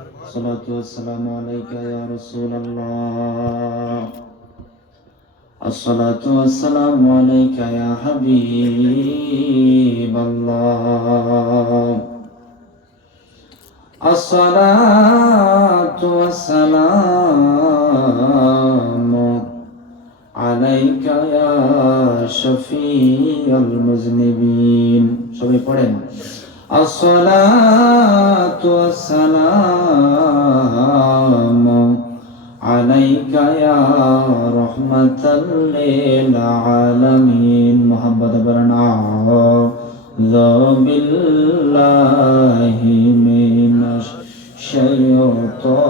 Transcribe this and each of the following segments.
الصلاة والسلام عليك يا رسول الله. الصلاة والسلام عليك يا حبيب الله. الصلاة والسلام عليك يا شفيع المذنبين. সবাই পড়েন الصلاة والسلام عليك يا رحمة للعالمين. محمد برنا أعوذ بالله من الشيطان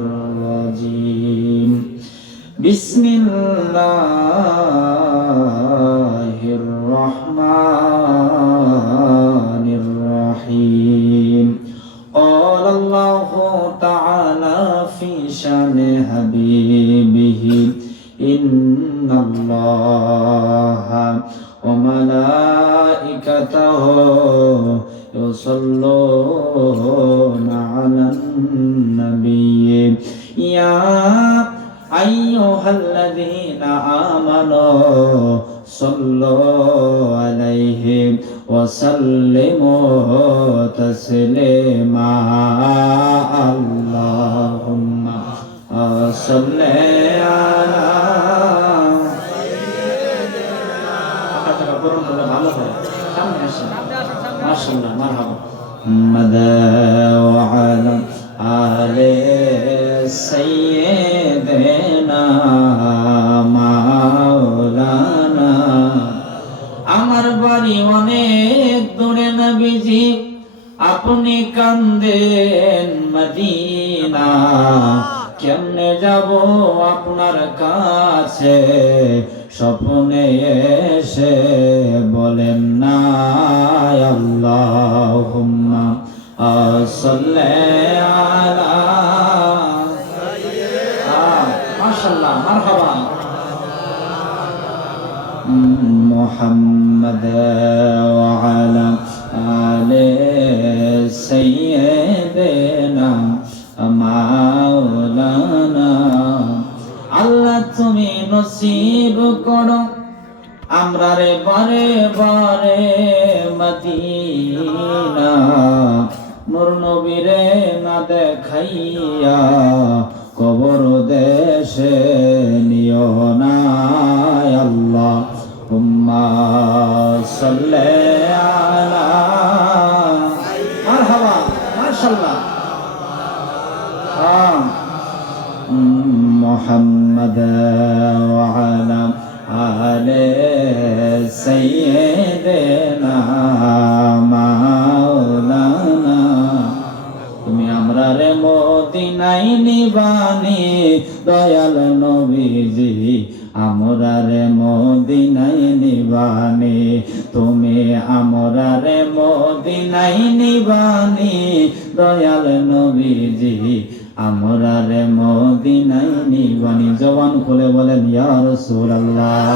الرجيم. بسم الله الرحمن الرحيم. قال الله تعالى في شأن حبيبه إن الله وملائكته يصلون على النبي يا أيها الذين آمنوا صلوا عليه وسلموا تسليما. اللهم صل على محمد وعلى آل سيدنا মাওলানা. আমার বাড়ি অনেক দূরে নবীজি, আপনি কান্দেন মদিনা, কেমনে যাব আপনার কাছে? স্বপ্নে এসে বলেন না আল্লাহুম্মা সাল্লি আলা মাশাআল্লাহ মারহাবা মুহাম্মাদ ওয়া আলা আলি সাইয়্যিদিনা মাওলানা। আল্লাহ তুমি নসিব করো আমরা রে বারে বারে মদিনা, নূর নবীরে না দেখাইয়া কবর দেশে নিও না আল্লাহুম্মা সাল্লি আলা মারহাবা মাশাআল্লাহ মুহাম্মাদ ওয়া আলা আলি সাইয়্যিদিনা মাওলানা। তুমি আমরা রে মদিনায় নিবানি দয়াল নবীজি, আমরা রে মদিনায় নিবানি, তুমি আমরা রে মদিনায় নিবানি দয়াল নবীজি, আমরা রে মদিনায় নিবানি। জবান খুলে বলেন ইয়া রাসূলুল্লাহ।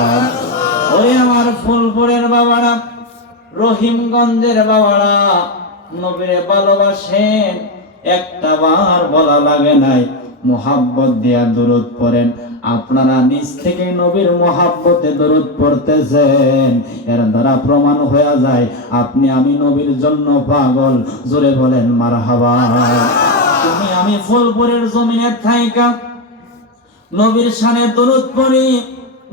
ওই আমার ফুলপুরের বাবারা, রহিমগঞ্জের বাবারা, নবীরে ভালোবাসেন, একটা বার বলা লাগে নাই, মুহাব্বত দিয়া দরুদ পড়েন। আপনারা নিজ থেকে নবীর মুহাব্বতে দরুদ পড়তেছেন, এর দ্বারা প্রমাণ হয়ে যায় আপনি আমি নবীর জন্য পাগল। জোরে বলেন মারহাবা। তুমি আমি ফুলপুরের জমিনের থাইকা নবীর শানে দরুদ পড়ি,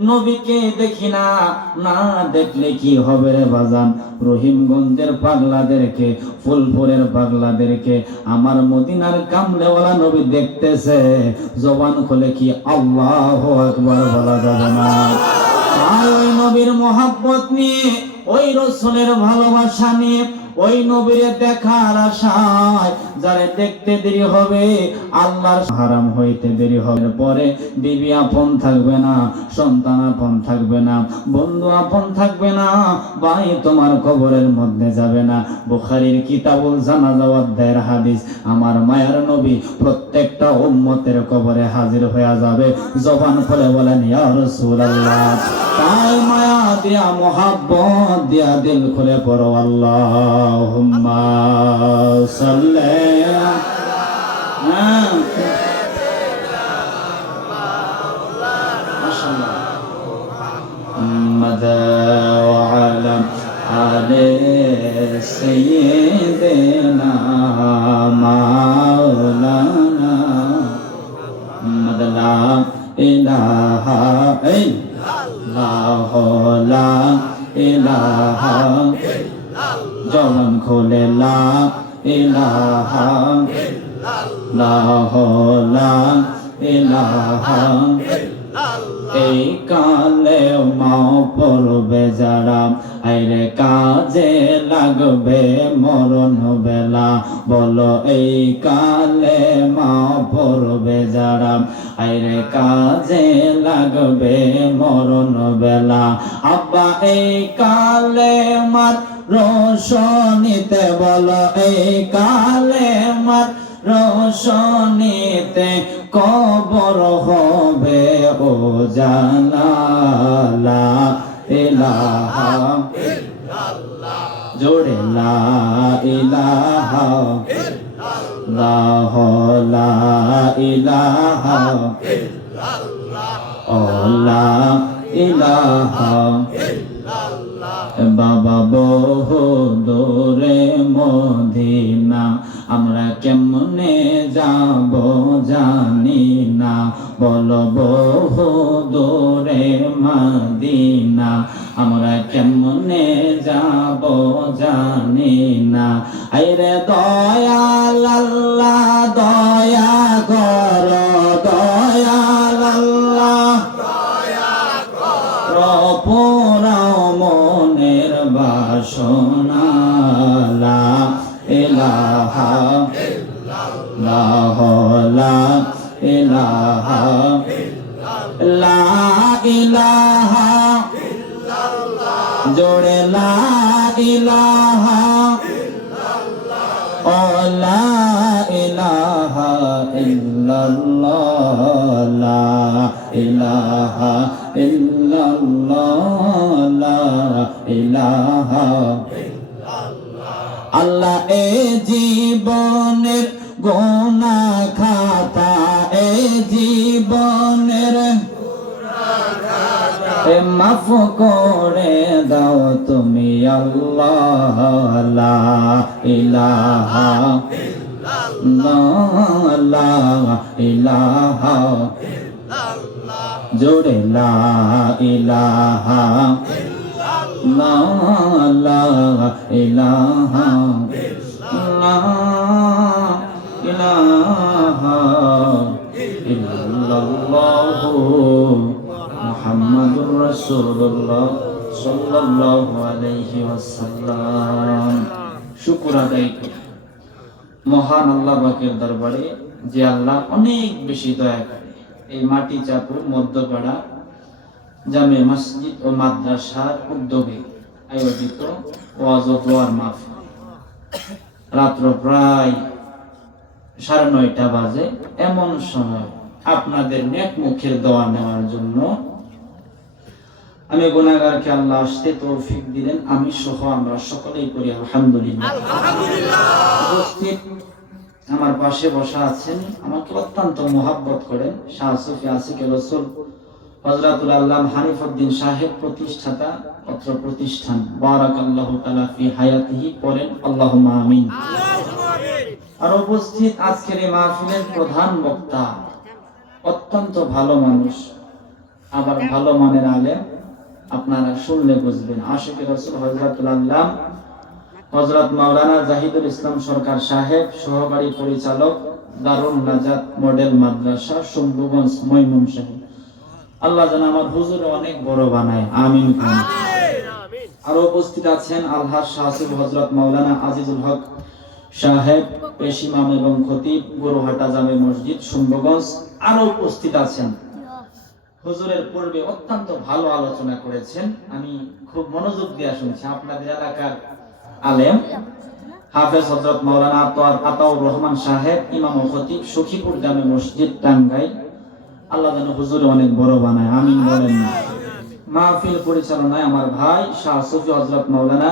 নবীকে দেখি না, না দেখলে কি হবে রে বাজান? রহিমগঞ্জের পাগলাদেরকে, ফুলপুরের পাগলাদেরকে আমার মদিনার কামলেওয়ালা নবী দেখতেছে, জবান খুলে কি আল্লাহু আকবার বলা যাবে না? ওই নবীর মুহাব্বত নিয়ে, ওই রাসূলের ভালোবাসা নিয়ে, ওই নবীরে দেখার আশায় যারে দেখতে দেরি হবে আল্লাহর হারাম হইতে দেরি হবে, পরে বিবি আপন থাকবে না, সন্তান আপন থাকবে না, বন্ধু আপন থাকবে না, ভাই তোমার কবরের মধ্যে যাবে না। বুখারীর কিতাবুল জানাজা অধ্যায়ের হাদিস, আমার মায়ার নবী প্রত্যেকটা উম্মতের কবরে হাজির হয়ে যাবে। জবান খুলে বলেন ইয়া রাসূলুল্লাহ। তাই মায়া দিয়া, মোহাব্বত দিয়া দিল খুলে পড়ো আল্লাহ আল্লাহুম্মা সাল্লি محمد وعلى آل سيدنا مولانا محمد لا إله إلا الله لا إله জবান খুলে লা ইলাহা ইল্লাল্লাহ লা ইলাহা এই কালে মাও পড়বে যারা আইরে কাজে লাগবে মরণ বেলা বলো এই কালে মাও পড়বে যারা আইরে কাজে লাগবে মরণ বেলা আব্বা এই কালে মার রোশনীতে বলো এই কালে মার রোশনীতে কবর হবে ও জানা লা ইলাহা ইল্লাল্লাহ জোরে লা ইলাহা ইল্লাল্লাহ লা ইলাহা ইল্লাল্লাহ ও লা ইলাহা বাবা বহু দূরে মদিনা আমরা কেমনে যাব জানি না বলো বহু দূরে মদিনা আমরা কেমনে যাব জানি না আইরে দয়াল আল্লাহ দয়া কর দয়াল আল্লাহ পোড়াও মনের বাসনা লা ইলাহা ইল্লাল্লাহ লা ইলাহা লা ইলাহা জোড়ে লা ইলাহা ও লা ইলাহা ইল্লাল্লাহ লা ইলাহা ইল্লাল্লাহ লা ইলাহা আল্লাহ এ জীবনের গুনাহ খাতা এ জীবনের মাফ করে দাও তুমি আল্লাহ লা ইলাহা ইল্লাল্লাহ লা ইলাহা জোরে লা ইলাহা ইল্লাল্লাহ লা ইলাহা লা ইলাহা ইল্লাল্লাহ মুহাম্মাদুর রাসূলুল্লাহ সাল্লাল্লাহু আলাইহি ওয়াসাল্লাম। শুকর আদায় করি মহান আল্লাহ পাকের দরবারে যে আল্লাহ অনেক বেশি দয়া করে। এই মাটি চাপুর মধ্যপাড়া জামে মসজিদ ও মাদ্রাসার উদ্যোগে আয়োজিত ওয়াজ ও দোয়ার মাহফিল রাত্র প্রায় 9:30 বাজে। এমন সময় আপনাদের নেক মুখের দোয়া নেওয়ার জন্য আমি গুনাহগারকে আল্লাহ আসতে তৌফিক দিলেন। আমি সহ আমরা সকলেই করি আলহামদুলিল্লাহ। উপস্থিত আমার পাশে বসা আছেন, আমাকে অত্যন্ত মোহাব্বত করেন শাহ সুফি আশিকে রাসূল হযরতুল আল্লামা হানিফউদ্দিন সাহেব, প্রতিষ্ঠাতা অত্র প্রতিষ্ঠান। বারাকাল্লাহু তাআলা ফি হায়াতিহি, পড়েন আল্লাহুম্মা আমিন। আর উপস্থিত আজকের এই মাহফিলের প্রধান বক্তা অত্যন্ত ভালো মানুষ, আবার ভালো মানের আলেম। আপনারা শুনলে বুঝবেন। আশিকে রাসূল হযরতুল আল্লামা হযরত মাওলানা জাহিদুল ইসলাম সরকার সাহেব, সহকারী পরিচালক দারুন নাজাত মডেল মাদ্রাসা শম্ভুগঞ্জ ময়মনসিংহ। আল্লাহ যেন আমার হুজুরে অনেক বড় বানায়, আমিন। আর উপস্থিত আছেন আলহাজ শাহসুফ হযরত মাওলানা আজিজুল হক সাহেব, পেশ ইমাম এবং খতিব, গরুহাটা জামে মসজিদ শম্ভুগঞ্জ। আরো উপস্থিত আছেন হুজুরের পূর্বে অত্যন্ত ভালো আলোচনা করেছেন, আমি খুব মনোযোগ দিয়ে শুনছি। আপনাদের এলাকার আলেম হাফেজ হযরত মাওলানা আতাউর রহমান সাহেব, ইমাম ও খতিব, সখীপুর জামে মসজিদ টাঙ্গাইল। আল্লাহ যেন হুজুরে অনেক বড় বানায়, আমিন বলেন। মাহফিল পরিচালনায় আমার ভাই শাহ সুফি হযরত মাওলানা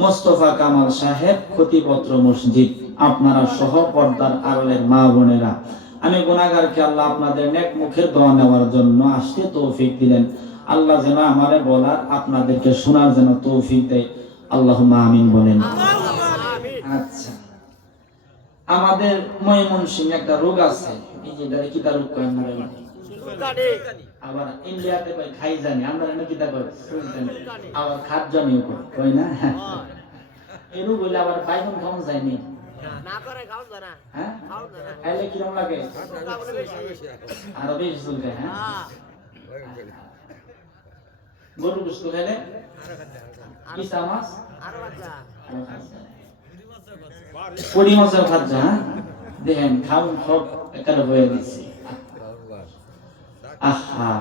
মোস্তফা কামাল সাহেব, ক্ষতিপত্র মসজিদ, আপনারা সহ পর্দার আড়ালের মা বোনেরা, আমি গুনাহগারকে আল্লাহ আপনাদের নেক মুখের দোয়া নেওয়ার জন্য আসতে তৌফিক দিলেন। আল্লাহ যেন আমারে বলার, আপনাদেরকে শোনার যেন তৌফিক দেয়। আল্লাহুম্মা আমিন বলেন। আচ্ছা, আমাদের ময়মনসিংহে একটা রোগ আছে, এই যে এটা কি তার রোগ কয় আমরা, আবার ইন্ডিয়াতে কয় খাই জানি, আমরা নাকি তা কয় সুলতানি, আবার খাদ জানিও কয় না। এই রোগ হইলে আবার বাইগন খাওয়া যায়নি, না করে খাওয়া যায় না। হ্যাঁ, খাইলে কিরকম লাগে? আরো বেশি চুলকায়। হ্যাঁ, গরুর গোশত খাইলে কিসা মাছ পরি মাছের খাজা। দেখেন খাউন সব একারে হয়ে দিচ্ছে। আহা,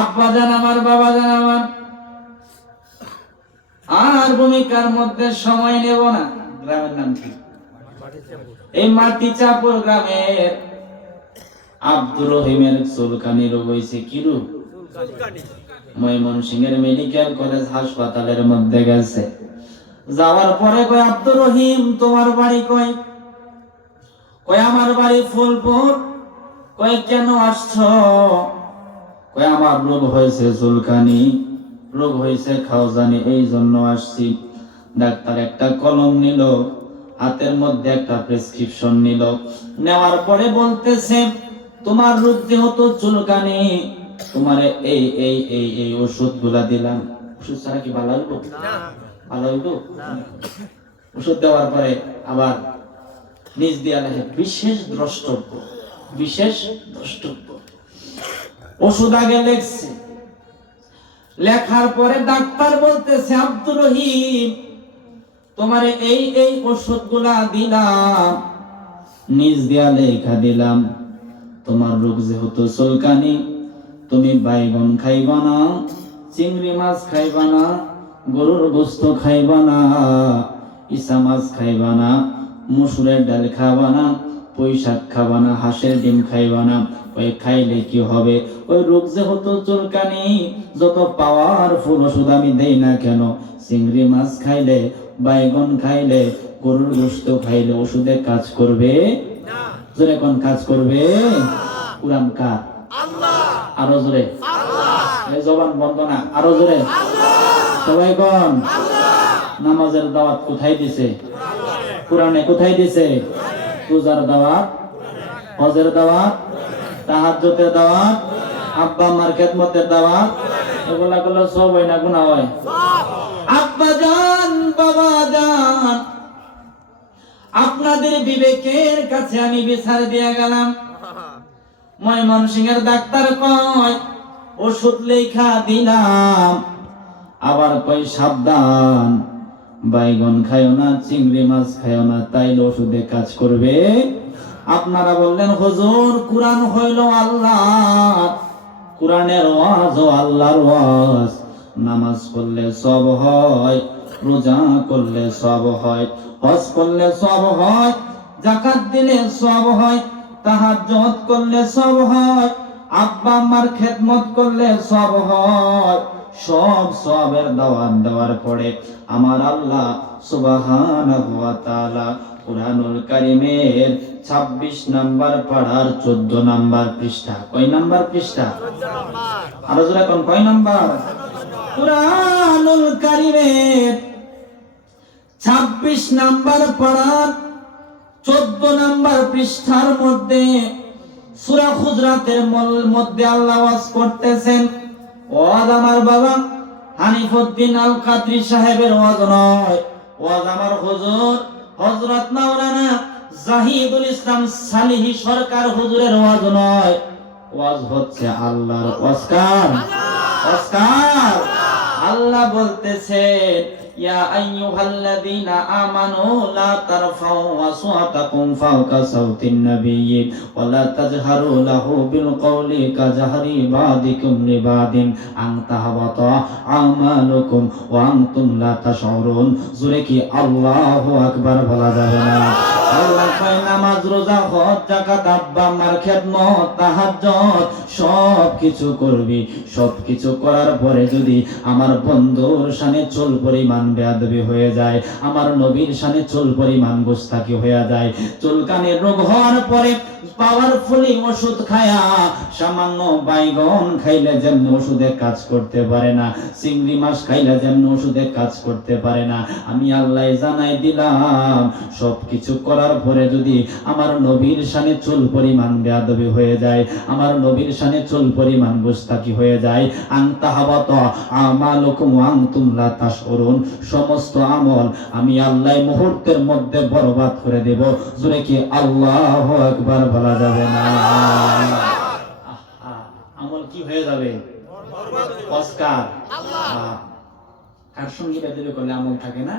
আব্বা জান আমার, বাবা জান আমার, আর ভূমিকার মধ্যে সময় নেব না। গ্রামের নাম কি? এই মাটিচাপুর গ্রামের আব্দুর রহিমের চুলকানি রোগ হয়েছে। কি রোগ? ময়মনসিংহের মেডিকেল কলেজ হাসপাতালের মধ্যে গেছে। যাওয়ার পরে কয়, আব্দুর রহিম তোমার বাড়ি কয়? কয় আমার বাড়ি ফুলপুর। কয় কেন আসছো? কয় আমার রোগ হয়েছে চুলকানি, রোগ হয়েছে খাওজানি, এই জন্য আসছি। ডাক্তার একটা কলম নিল, হাতের মধ্যে একটা প্রেসক্রিপশন নিল, নেওয়ার পরে বলতেছে তোমার রোগ যেহেতু চুলকানি, তোমার এই এই এই এই ওষুধগুলা দিলাম। ওষুধ ছাড়া কি ভালো হইব? ভালো হইব? ওষুধ দেওয়ার পরে আবার নিজ দিয়া লেখে বিশেষ দ্রষ্টব্য, বিশেষ দ্রষ্টব্য। ওষুধ আগে লেখছে, লেখার পরে ডাক্তার বলতেছে আব্দুর রহিম তোমার এই এই ওষুধগুলা দিলাম, নিজ দিয়া লেখা দিলাম, তোমার রোগ যেহেতু চুলকানি, তুমি বাইগন খাইবা না, চিংড়ি মাছ খাইবা না, গরুর গোশত খাইবা না, ইসা মাছ খাইবা না, মসুরের ডাল খাবা না, পুঁই শাক খাবা না, হাঁসের ডিম খাইবা না। ওই খাইলে কি হবে? ওই রোগ যেহেতু চুলকানি, যত পাওয়ারফুল ওষুধ আমি দেই না কেন, চিংড়ি মাছ খাইলে, বাইগন খাইলে, গরুর গোশত খাইলে ওষুধে কাজ করবে না। জোরে কোন কাজ করবে? কুরআন কার? আল্লাহ। আরো জোরে আল্লাহ। এই জবান বন্ধ না, আরো জোরে আল্লাহ। সবাই কোন আল্লাহ। নামাজের দাওয়াত কোথায় দিছে? কুরআনে। কোথায় দিছে? রোজার দাওয়াত, হজের দাওয়াত, তাহাজ্জুদের দাওয়াত, আব্বা আম্মার খেদমতের দাওয়াত, এগুলা গুলো সব হয় না গুনাহ হয়? আব্বা জান, বাবা জান, আপনাদের বিবেকের কাছে আমি বিচার দিয়ে গেলাম। ময়মনসিংহের ডাক্তার কয় ওষুধ লেখা দিলাম, আবার কয় সাবধান, বাইগন খায়ও না, চিংড়ি মাছ খায়ও না, তাইলে ওষুধে কাজ করবে। আপনারা বললেন হুজুর কুরআন হইল আল্লাহ, কুরআনের ওয়াজ ও আল্লাহর ওয়াজ, নামাজ পড়লে সব হয়, রোজা করলে সব হয়, হজ করলে সব হয়, যাকাত দিলে সব হয়, তাহাজ্জুদ করলে সব হয়, আব্বা আম্মার খেদমত করলে সব হয়। সব সবের দাওয়াত দেওয়ার পরে আমার আল্লাহ সুবহানাহু ওয়া তাআলা কুরআনুল কারীমের 26 নাম্বার পারার 14 নাম্বার পৃষ্ঠা, কয় নাম্বার পৃষ্ঠা? 14 নাম্বার। আরো জোরে কোন কয় নাম্বার? কুরআনুল কারীমের 26 নাম্বার পারার 14 নাম্বার পৃষ্ঠার মধ্যে সূরা হুজরাতের মধ্যে আল্লাহ ওয়াজ করতেছেন। ওয়াজ আমার বাবা হানিফউদ্দিন আল কাদরি সাহেবের ওয়াজ নয়, ওয়াজ আমার হুজুর হযরত মাওলানা জাহিদুল ইসলাম সালিহি সরকার হুজুরের ওয়াজ নয়, ওয়াজ হচ্ছে আল্লাহর ওয়াজকার। ওয়াজকার আল্লাহ বলতেছেন ইয়া আইয়ুহাল্লাযীনা আমানু লা তারফাউ আসওয়াতাকুম ফাওকা সাওতিন নাবিয়্যি ওয়া লা তাজহারু লাহু বিল কওলি কাজহারি বাদিকুম লিবাদিন আন তাহবাতা আমালুকুম ওয়া আনতুম লা তাশউরুন। জোরে কি আল্লাহু আকবার বলা যাবে না? আল্লাহ কয় নামাজ রোজা হজ যাকাত আব্বা আম্মার খেদমত তাহাজ্জুদ সব কিছু করবি। সব কিছু করার পরে যদি আমার বন্ধুর শানে চুল পরিমাণ বেয়াদবি হয়ে যায়, আমার নবীর শানে চুল পরিমাণ গোস্তাকি হয়ে যায়, চুলকানির রোগ হওয়ার পরে পাওয়ারফুলি ওষুধ খায়া সামান্য বাইগন খাইলে যেমন ওষুধে কাজ করতে পারে না, চিংড়ি মাছ খাইলে যেমন ওষুধে কাজ করতে পারে না, আমি আল্লাহ জানাই দিলাম সবকিছু করার পরে যদি আমার নবীর শানে চুল পরিমাণ বেয়াদবি হয়ে যায়, আমার নবীর শানে চুল পরিমাণ গোস্তাকি হয়ে যায়, আনতাহাবাত আমালুকুম ওয়া আনতুম লা তাশউরুন, সমস্ত আমল আমি আল্লাহ মুহূর্তের মধ্যে বরবাদ করে দেব। জোরে কি আল্লাহু আকবার বলা যাবে না? আমল কি হয়ে যাবে? অস্কার। কার সঙ্গে বেদবি করলে আমল থাকে না?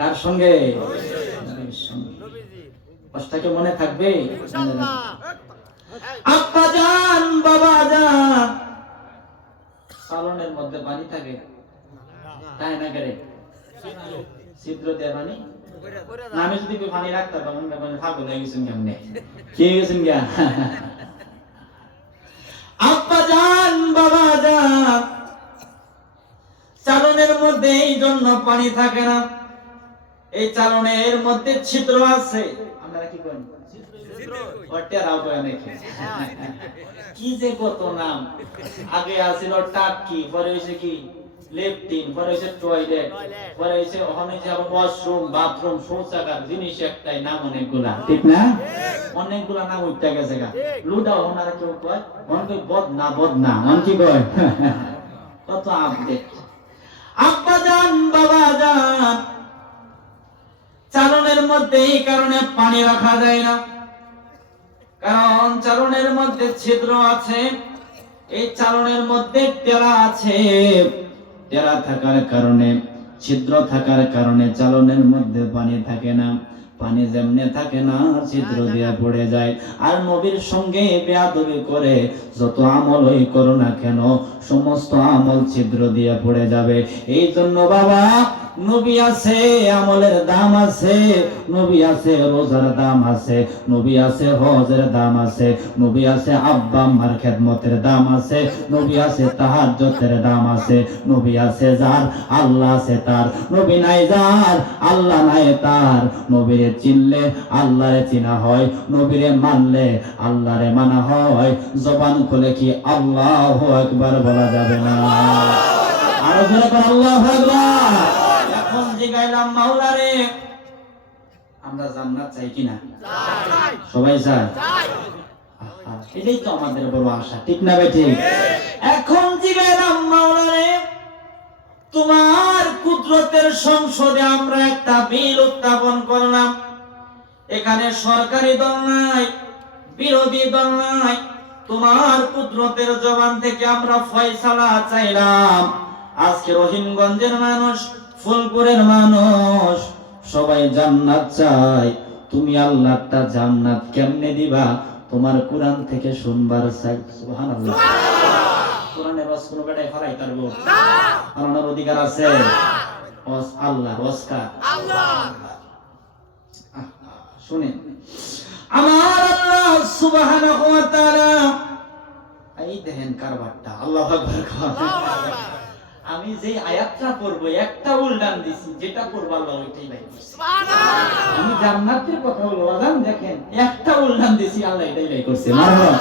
কার সঙ্গে? কষ্টকে মনে থাকবে? আব্বা জান বাবা জান, সালনের মধ্যে পানি থাকে তাই না? করে ছিদ্র দিয়ে পানি, আমি যদি পানি রাখতে পারতাম ফাঁকল হয়ে গেছেন কেমনে, খেয়ে গেছেন গা। আব্বা জান বাবা জান, চালনের মধ্যে এই জন্য পানি থাকে না, এই চালনের মধ্যে ছিদ্র আছে। আপনারা কি করেন? কি যে কত নাম, আগে আছিল টাকি, পরে হয়েছে কি লেট্রিন, পরে হয়েছে টয়লেট, পরে হয়েছে ওয়াশরুম বাথরুম, শৌচাগার, জিনিস একটাই, নাম অনেকগুলা, ঠিক না? অনেকগুলা নাম উঠতে গেছে গা। লুডা ওনারা কেউ কয় অনেক বদনা বদনা, মন কি কয় কত আপডেট। আব্বা জান বাবা জান, চালনের মধ্যে এই কারণে পানি রাখা যায় না, কারণ চালনের মধ্যে ছিদ্র আছে, এই চালনের মধ্যে টেরা আছে, টেরা থাকার কারণে, ছিদ্র থাকার কারণে চালনের মধ্যে পানি থাকে না, পানি যেমনে থাকে না ছিদ্র দিয়ে পড়ে যায়। আর নবীর সঙ্গে বেয়াদবি করে যত আমলই করো না কেন সমস্ত আমল ছিদ্র দিয়ে পড়ে যাবে। এই জন্য বাবা, নবী আছে আমলের দাম আছে, নবী আছে রোজার দাম আছে, নবী আছে হজের দাম আছে, নবী আছে আব্বা আম্মার খেদমতের দাম আছে, নবী আছে তাহাজ্জুদের দাম আছে, নবী আছে যার আল্লাহ আছে তার, নবী নাই যার আল্লাহ নাই তার। নবীরে চিনলে আল্লাহরে চিনা হয়, নবীরে মানলে আল্লাহরে মানা হয়। জবান খুলে কি আল্লাহু আকবার বলা যাবে না? আরো জোরে করে আল্লাহু আকবার। এখন জিগাইলাম মাওলারে, আমরা জান্নাত চাই কিনা? চাই। সবাই চায়? চাই। এটাই তো আমাদের বড় আশা, ঠিক না ভাই? ঠিক। এখন জিগাইলাম মাওলারে, তোমার কুদরতের সংসদে আমরা একটা বিল উত্থাপন করলাম, এখানে সরকারি দল নাই, বিরোধী দল নাই, তোমার কুদরতের জবান থেকে আমরা ফয়সালা চাইলাম। আজকে রহিমগঞ্জের মানুষ, ফুলপুরের মানুষ সবাই জান্নাত চাই, তুমি আল্লাহটা জান্নাত কেমনে দিবা তোমার কোরআন থেকে শুনবার চাই। সুবহানাল্লাহ। কোরআনের রস কোন বেটায় ফলাই পারবো না, আল্লাহর অধিকার আছে না, আল্লাহর অস্কার আল্লাহ। শুনেন, আমার আল্লাহ সুবহানাহু ওয়া তাআলা এই দেখেন কারবারটা, আল্লাহু আকবার। আমি যে আয়াতটা পড়বো একটা উল্টান দিছি, যেটা পড়বো আল্লাহ ওইটাই বাইর করছে। সুবহানাল্লাহ। আমি জান্নাতের কথা বলবো, আজান দেখেন একটা উল্টান দিছি, আল্লাহ এটাই বাইর করছে। মারহাবা।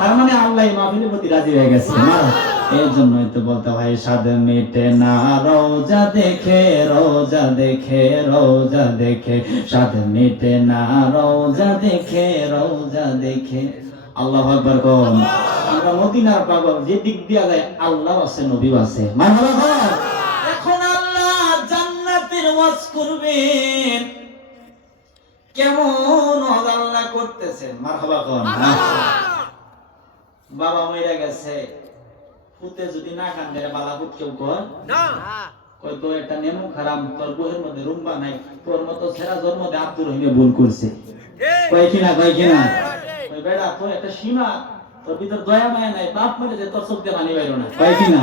তার মানে আল্লাহ মাহফিলের প্রতি রাজি হয়ে গেছে। মারহাবা। এই জন্যই তো বলতে হয়, স্বাদ মিটে না রোজা দেখে, রোজা দেখে, রোজা দেখে, স্বাদ মিটে না রোজা দেখে, রোজা দেখে। আল্লাহু আকবার কোন। আমরা মদিনার পাগল, যে দিক দিয়া যায় আল্লাহ আছে নবী আছে। মারহাবা। এখন আল্লাহ জান্নাতের ওয়াজ করবেন, কেমন আল্লাহ করতেছেন। মারহাবা কোন। বাবা মরে গেছে, পুতে যদি না কান্দে বালা পুত কেউ কয় না, কই তো একটা নেমু খারাম, তোর বউয়ের মধ্যে রুম্বা নাই, তোর মতো ছেড়া জন্ম দে আব্দুর রহিমে ভুল করছে। কয় কিনা, কয় কিনা? ওই বেড়া তোর একটা সীমা, তোর ভিতর দয়া মায়া নাই, বাপ মরে যে তোর চোখ দিয়ে পানি বাইরো না। কয় কিনা?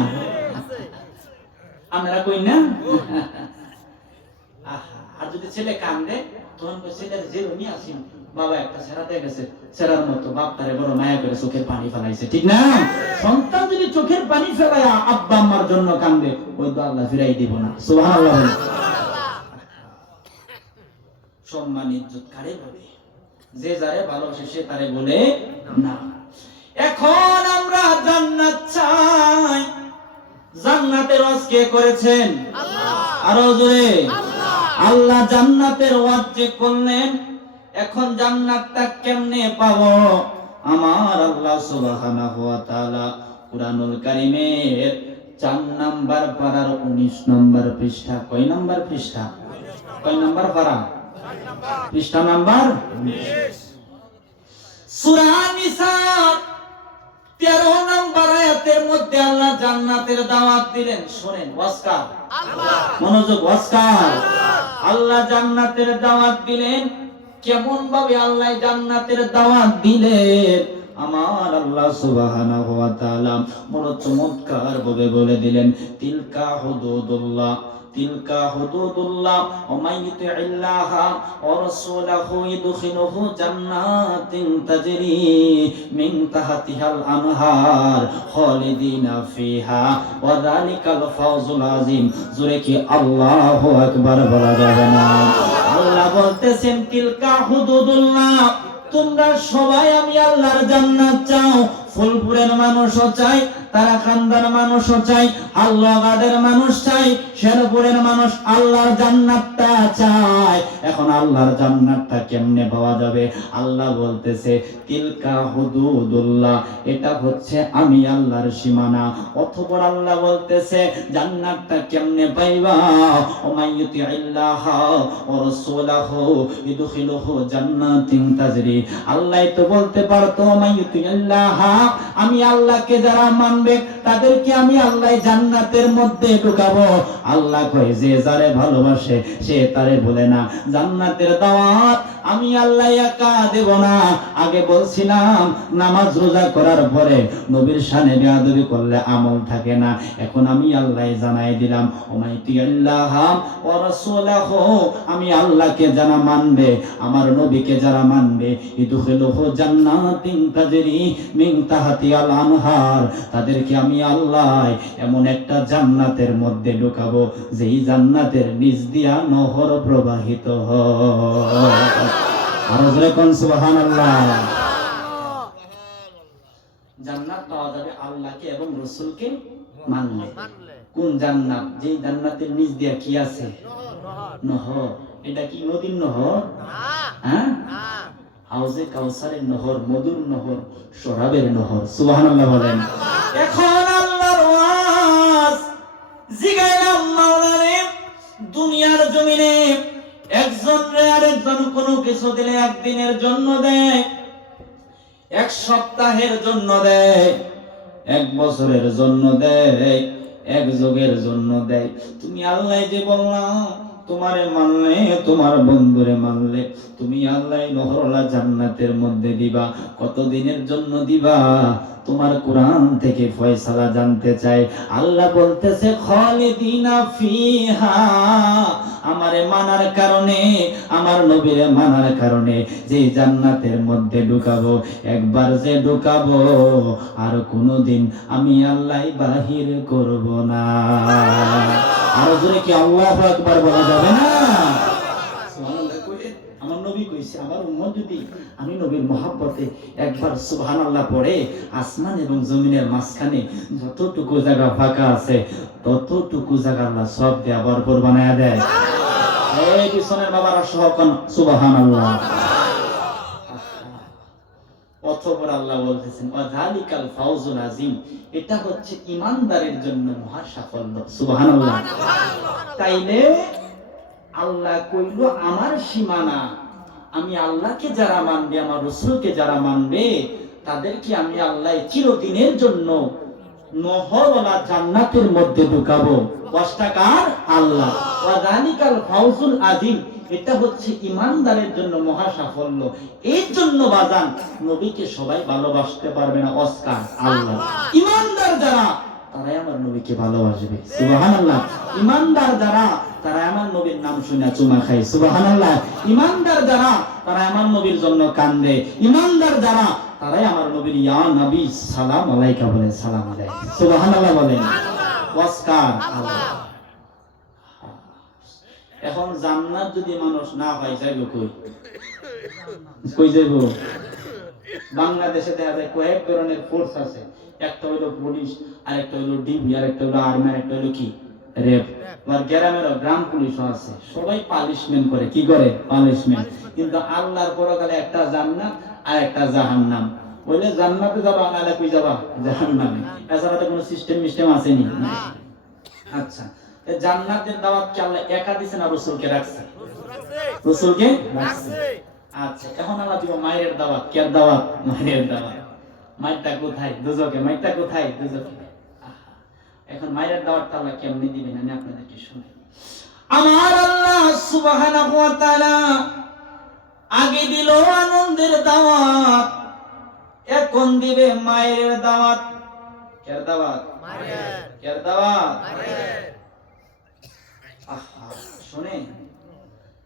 আমরা কই না? আর যদি ছেলে কান্দে তখন ছেলের যে রুমি আসিন বাবা একটা সেরাতে গেছে, সেরার মতো বাপ তারে বড় মায়া করে চোখের পানি ফেলাইছে, ঠিক না? সন্তান যদি চোখের পানি ফেলায় আব্বা আম্মার জন্য কান্দে, ওই তো আল্লাহ ফিরাই দিব না। সুবহানাল্লাহ। সম্মান ইজ্জত কারে বলে? যে যারে ভালোবাসে সে তারে বলে না। এখন আমরা জান্নাত চাই, জান্নাতের ওয়াজ কে করেছেন? আরো জোরে। আল্লাহ জান্নাতের ওয়াজ যে করলেন, এখন জান্নাতটা কেমনে পাবো? আমার আল্লাহ সুবহানাহু ওয়া তাআলা কুরআনুল কারীমের 4 নাম্বার পারার 19 নম্বর পৃষ্ঠা, কয় নাম্বার পৃষ্ঠা? কয় নাম্বার পারা? পৃষ্ঠা নাম্বার 19, সূরা নিসা 13 নম্বর আয়াতের মধ্যে আল্লাহ জান্নাতের দাওয়াত দিলেন। শুনেন, ওয়াজকার আল্লাহ, মনোযোগ, ওয়াজকার আল্লাহ জান্নাতের দাওয়াত দিলেন। কেমন ভাবে আল্লাহ জান্নাতের দাওয়াত দিলেন? আমার আল্লাহ সুবহানাহু ওয়া তাআলা বড় চমৎকার ভাবে বলে দিলেন, তিলকা হুদুদুল্লাহ, তিলকা হুদুদুল্লাহ ওয়া মান ইউতি'ইল্লাহা ওয়া রাসূলাহু ইদখিলুহু জান্নাতিন তাজরি মিন তাহতিহাল আনহার খালিদিনা ফিহা ওয়া যালিকাল ফাওজুল আযীম। জোরে কি আল্লাহু আকবার বলা যাবে না? আল্লাহ বলতেছেন, তিলকা হুদুদুল্লাহ, তোমরা সবাই আমি আল্লাহর জান্নাত চাও। ফুলপুরের মানুষও চাই, তারাকান্দার মানুষও চাই, আল্লাহগাদের মানুষ চাই, শেরপুরের মানুষ আল্লাহর জান্নাতটা চায়। এখন আল্লাহর জান্নাতটা কেমনে পাওয়া যাবে? আল্লাহ বলতেছে, তিলকা হুদুদুল্লাহ, এটা হচ্ছে আমি আল্লাহর সীমানা। অতঃপর আল্লাহ বলতেছে, জান্নাতটা কেমনে পাইবা? ওমাই ইউতি'ইল্লাহা ওয়া রাসূলাহু ইদখিলুহু জান্নাতিন তাজরি। আল্লাহ তো বলতে পারতো, ওমাই ইউতি'ইল্লাহা, আমি আল্লাহকে যারা মানবে তাদেরকে আমি আল্লাহ জান্নাতের মধ্যে ঢুকাবো। আল্লাহ কয়, যে যারে ভালোবাসে সে তারে বলে না। জান্নাতের দাওয়াত আমি আল্লাহ একা দেব না। আগে বলছিলাম নামাজ রোজা করার পরে নবীর শানে বেয়াদবি করলে আমল থাকে না। এখন আমি আল্লাহ জানাই দিলাম, ওমাইতিল্লাহা ওয়া রাসূলাহু, আমি আল্লাহকে যারা মানবে, আমার নবীকে যারা মানবে, ইদখিলুহু জান্নাতিন তাজরি মিন তাহতিহাল আনহার, তাদেরকে আমি আল্লাহ এমন একটা জান্নাতের মধ্যে ঢুকাবো যেই জান্নাতের নিচ দিয়া নহর প্রবাহিত হয়। আর জোরে কোন সুবহানাল্লাহ। জান্নাত পাওয়া যাবে আল্লাহকে এবং রাসূলকে মানলে। কোন জান্নাত? যেই জান্নাতের নিচ দিয়া কি আছে? নহর। এটা কি নদীর নহর? হ্যাঁ, হাউজে কাউসারের নহর, মধুর নহর, শরাবের নহর। সুবহানাল্লাহ বলেন। এখন আল্লাহর ওয়াজ জিগাইলাম মাওলারে, দুনিয়ার জমিনে একজন রে আরেকজন কোনো কিছু দিলে একদিনের জন্য দেয়, এক সপ্তাহের জন্য দেয়, এক বছরের জন্য দেয়, এক যুগের জন্য দেয়। তুমি আল্লাহ যে বললাম, তোমারে মানলে, তোমার বন্ধুরে মানলে তুমি আল্লাহ নহরলা জান্নাতের মধ্যে দিবা। কত দিনের জন্য দিবা? তোমার কোরআন থেকে ফয়সালা জানতে চাই। আল্লাহ বলতেছে, খালিদিনা ফিহা, আমারে মানার কারণে, আমার নবীরে মানার কারণে যে জান্নাতের মধ্যে ঢুকাবো, একবার যে ঢুকাবো আর কোনোদিন আমি আল্লাহ বাহির করব না। আর জোরে কি আল্লাহু আকবার বলা যাবে না? সুবহানাল্লাহ কইলে আমার নবী কইছে, আমার উম্মত যদি আমি নবীর মহব্বতে একবার সুবহানাল্লাহ পড়ে, আসমান এবং জমিনের মাঝখানে যতটুকু জায়গা ফাঁকা আছে ততটুকু জায়গা আল্লাহ সব দিয়ে ভরপুর বানায়া দেয়। এই পিছনের বাবারা সহ কোন সুবহানাল্লাহ। অতঃপর আল্লাহ বলতেছেন, ওয়াযালিকাল ফাওজুল আযীম, এটা হচ্ছে ঈমানদারের জন্য মহা সাফল্য। সুবহানাল্লাহ। তাইলে আল্লাহ কইল, আমার সীমানা, আমি আল্লাহকে যারা মানবে, আমার রাসূলকে যারা মানবে, তাদেরকে আমি আল্লাহ চিরদিনের জন্য নহরওয়ালা জান্নাতের মধ্যে ঢুকাবো। কষ্টাকার আল্লাহ। ওয়াযালিকাল ফাওজুল আযীম, এটা হচ্ছে ঈমানদারের জন্য মহা সাফল্য। এর জন্য বাজান নবীকে সবাই ভালোবাসতে পারবে না, অস্কার আল্লাহ। ঈমানদার যারা, তারাই আমার নবীকে ভালোবাসবে। সুবহানাল্লাহ। ঈমানদার যারা, তারা আমার নবীর নাম শুনে চুমা খায়। সুবহানাল্লাহ। ইমানদার যারা তারা আমার নবীর জন্য কান্দে। ইমানদার যারা তারাই আমার নবীর ইয়া নবী সালাম আলাইকা বলে সালাম দেয়। সুবহানাল্লাহ বলেন। ওয়াসকার আল্লাহ। এখন জান্নাত যদি মানুষ না পায় যাইব কই? কই যাইব? বাংলাদেশে দেখা যায় কয়েক ধরনের ফোর্স আছে। একটা হলো পুলিশ, আরেকটা হলো ডিবি, আরেকটা হলো আর্মি, আরেকটা হলো কি রেপ। আর গ্রামের গ্রাম পুলিশও আছে। সবাই পানিশমেন্ট করে। কি করে? পানিশমেন্ট। কিন্তু আল্লাহর পরকালে একটা জান্নাত আর একটা জাহান্নাম। বলে জান্নাতে যাবা না কই যাবা? জাহান্নামে। এছাড়া তো কোনো সিস্টেম আসেনি। আচ্ছা, জান্নাতের দাওয়াত কি আল্লাহ একা দিয়েছে না রাসূলকে রাখছে? রাসূলকে রাখছে। আচ্ছা, এখন আল্লাহ দিব মায়ের দাওয়াত। কে দাওয়াত? মায়ের দাওয়াত। মাইরটা কোথায়? দুজকে। মাইরটা কোথায়? দুজকে। এখন মায়ের দাওয়াতটা আল্লাহ কেমনে দিবেন আমি আপনাদেরকে শুনাই। আমার আল্লাহ সুবহানাহু ওয়া তাআলা আগে দিল আনন্দের দাওয়াত, এখন দিবে মায়ের দাওয়াত। কার দাওয়াত? মায়ের। কার দাওয়াত? মায়ের। আহা, শুনে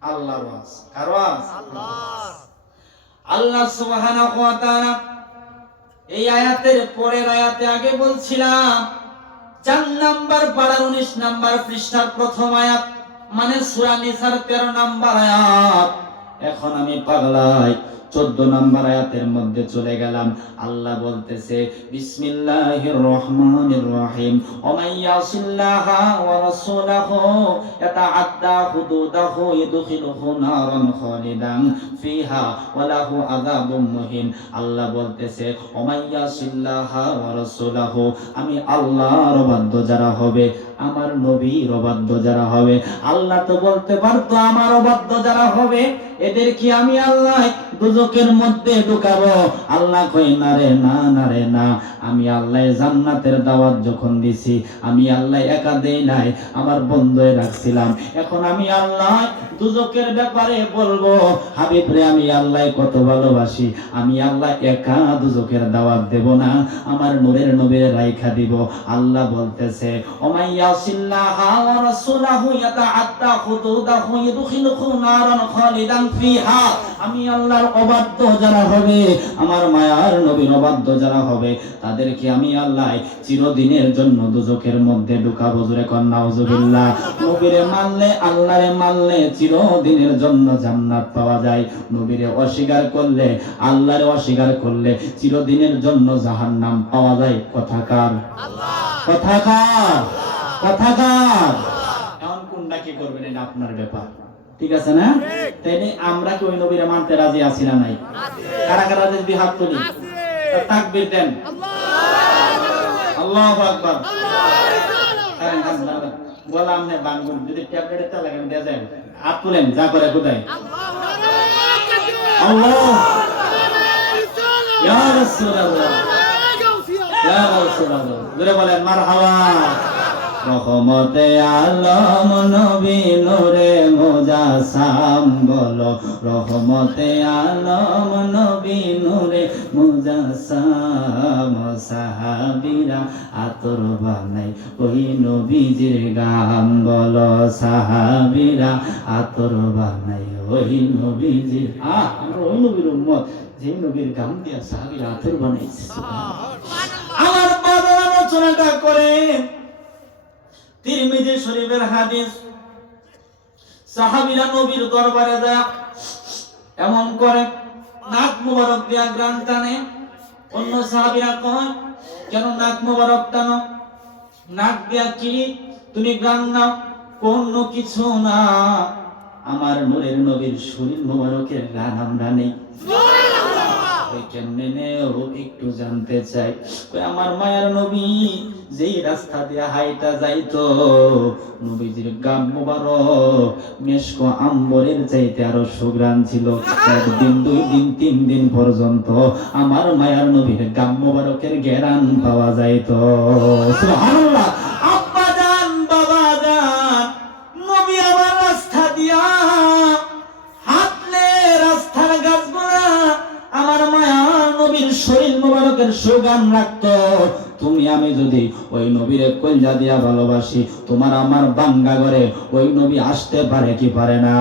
আল্লাহর ওয়াজ। কার ওয়াজ? আল্লাহর। আল্লাহ সুবহানাহু ওয়া তাআলা এই আয়াতের পরের আয়াতে আগে বলছিলাম 4 নাম্বার পারার 19 নাম্বার পৃষ্ঠার প্রথম আয়াত, মানে সূরা নিসার 13 নাম্বার আয়াত। এখন আমি পাগলাই 14 নাম্বার আয়াতের মধ্যে চলে গেলাম। আল্লাহ বলতেছে বিসমিল্লাহির রহমানির রহিম ওয়া মান ইয়াসিল্লাহা ওয়া রাসূলাহু ইয়াতাআদ্দা হুদুদাহু ইদখিলহু নারান খালিদান ফিহা ওয়া লাহু আযাবুম মুহিন। আল্লাহ বলতেছে ওয়া মান ইয়াসিল্লাহা ওয়া রাসূলাহু, আমি আল্লাহর অবাধ্য যারা হবে, আমার নবীর অবাধ্য যারা হবে। আল্লাহ তো বলতে পারতো আমার অবাধ্য যারা হবে এদের কি আমি আল্লাহ দুজকের মধ্যে ঢুকাবো? আল্লাহ কই না রে না, না রে না। আমি আল্লাহ জান্নাতের দাওয়াত যখন দিছি আমি আল্লাহ একা দেই নাই, আমার বন্ধুয়ে রাখছিলাম। এখন আমি আল্লাহ দুজকের ব্যাপারে বলবো হাবিব রে আমি আল্লাহ কত ভালোবাসি, আমি আল্লাহ একা দুজকের দাওয়াত দেব না, আমার নূরের নবীর রাইখা দিব। আল্লাহ বলতেছে ওমাইয়াসিল্লাহা ওয়া রাসূলাহু ইয়াতাআদ্দা হুদুদাহু ইদখিলহু নারান খালিদান ফিহা, আমি আল্লাহর অবাধ্য যারা হবে, আমার মায়ার নবীর অবাধ্য যারা হবে তাদেরকে আমি আল্লাহ চিরদিনের জন্য দুজকের মধ্যে ঢুকাবো। জোরে কোন নাউজুবিল্লাহ। নবীরে মানলে আল্লাহরে মানলে চিরদিনের জন্য জান্নাত পাওয়া যায়, নবীরে অস্বীকার করলে আল্লাহরে অস্বীকার করলে চিরদিনের জন্য জাহান্নাম পাওয়া যায়। কথাকার আল্লাহ, কথাকার কথাকার। এখন কোনটা কি করবেন এটা আপনার ব্যাপার, ঠিক আছে না? তাইলে আমরা কি ওই নবীরে মানতে রাজি আছি না নাই? কারা কারা যদি হাত তুলি তাকবীর দেন। আল্লাহু আকবার। বলা আমনে বাঙ্গুর যদি ট্যাবলেটে চালা কেন দেয়া যায়? হাত তুলেন যা করে কোথায়? আল্লাহ ইয়া রাসূলুল্লাহ ইয়া রাসূলুল্লাহ। জোরে বলেন মারহাবা। রহমতে আলম নবী নূরে মুজাসসাম, বলো রহমতে আলম নবী নূরে মুজাসসাম। সাহাবীরা আতর বানাই ওই নবীজির গাম, বলো সাহাবীরা আতর বানাই ওই নবীজির। আমরা ওই নবীর উম্মত যে নবীর গাম দিয়া সাহাবীরা আতর বানাইছে। আমার বাবা আলোচনাটা করে তিরমিজি শরীফের হাদিস। সাহাবীরা নবীর দরবারে যায় এমন করে নাক মুবারক দিয়া গ্রান টানে। অন্য সাহাবীরা কয় কেন নাক মুবারক টানো? নাক দিয়া কি তুমি গ্রান নাও? কোন কিছু না, আমার নূরের নবীর শরীর মুবারকের গ্রান আমরা নেই। কেমনে নেও একটু জানতে চাই। আমার মায়ার নবী যেই রাস্তা দিয়ে হাইটা যাইতো নবীজির গাম মুবারক মেশক আম্বরের চাইতে আরো সুঘ্রাণ ছিল। একদিন 2 দিন 3 দিন পর্যন্ত আমার মায়ার নবীর গাম মুবারকের ঘ্রাণ পাওয়া যাইতো। সুবহানাল্লাহ। আব্বা জান বাবা জান নবী আমার রাস্তা দিয়া হাঁটলে রাস্তার গাছগুলা আমার মায়া নবীর শরীর মুবারকের সুগান রাখতো। তুমি আমি যদি ওই নবীর কলজা দিয়া ভালোবাসি, তোমার আমার বাঙ্গা ঘরে ওই নবী আসতে পারে কি পারে না?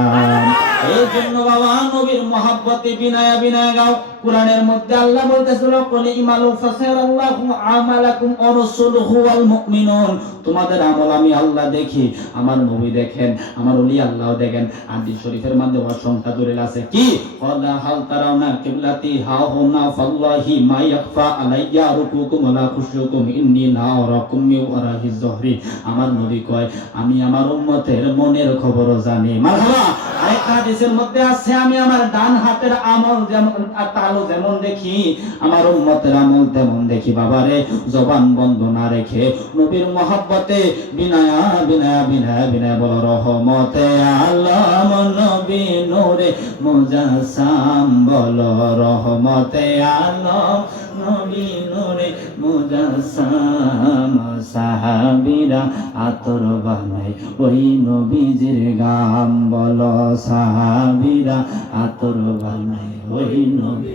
এই জন্য বাবা নবীর মহব্বতে বিনায়া বিনায়া গাও। কোরআনের মধ্যে আল্লাহ বলতেছিল কুল ইমালু ফাসারাল্লাহু আমালাকুম ওয়া রাসূলুহু ওয়াল মুমিনুন, তোমাদের আমল আমি আল্লাহ দেখি, আমার নবী দেখেন, আমার ওলি আল্লাহ দেখেন। হাদিস শরীফের মধ্যে সংখ্যা ধরে আছে কি ওয়ালা হাল তারাউনা কিবলাতি হাউনা ফাল্লাহি মা ইয়াখফা আলাইয়া রুকুকুম ওয়া খুশুকুম ইন্নী নারাকুম মিন ওয়ারাহি যহরি। আমার নবী কয় আমি আমার উম্মতের মনের খবর জানি। মারহাবা। আরেকটা হাদিসের মধ্যে আছে আমি আমার ডান হাতের আমল যেমন তালু যেমন দেখি, আমার উম্মতের আমল তেমন দেখি। বাবারে জবান বন্ধ না রেখে নবীর মহব্বতে বিনায়া বিনায়া বিনায়া বিনায়া বল রহমতে আলম নবী নূরে মুজাসসাম, বল রহমতে আলম নবী নূরে মুজাসসাম। সাহাবীরা আতর বানায় ওই নবীজির গাম, বল সাহাবীরা আতর বানায় ওই নবী।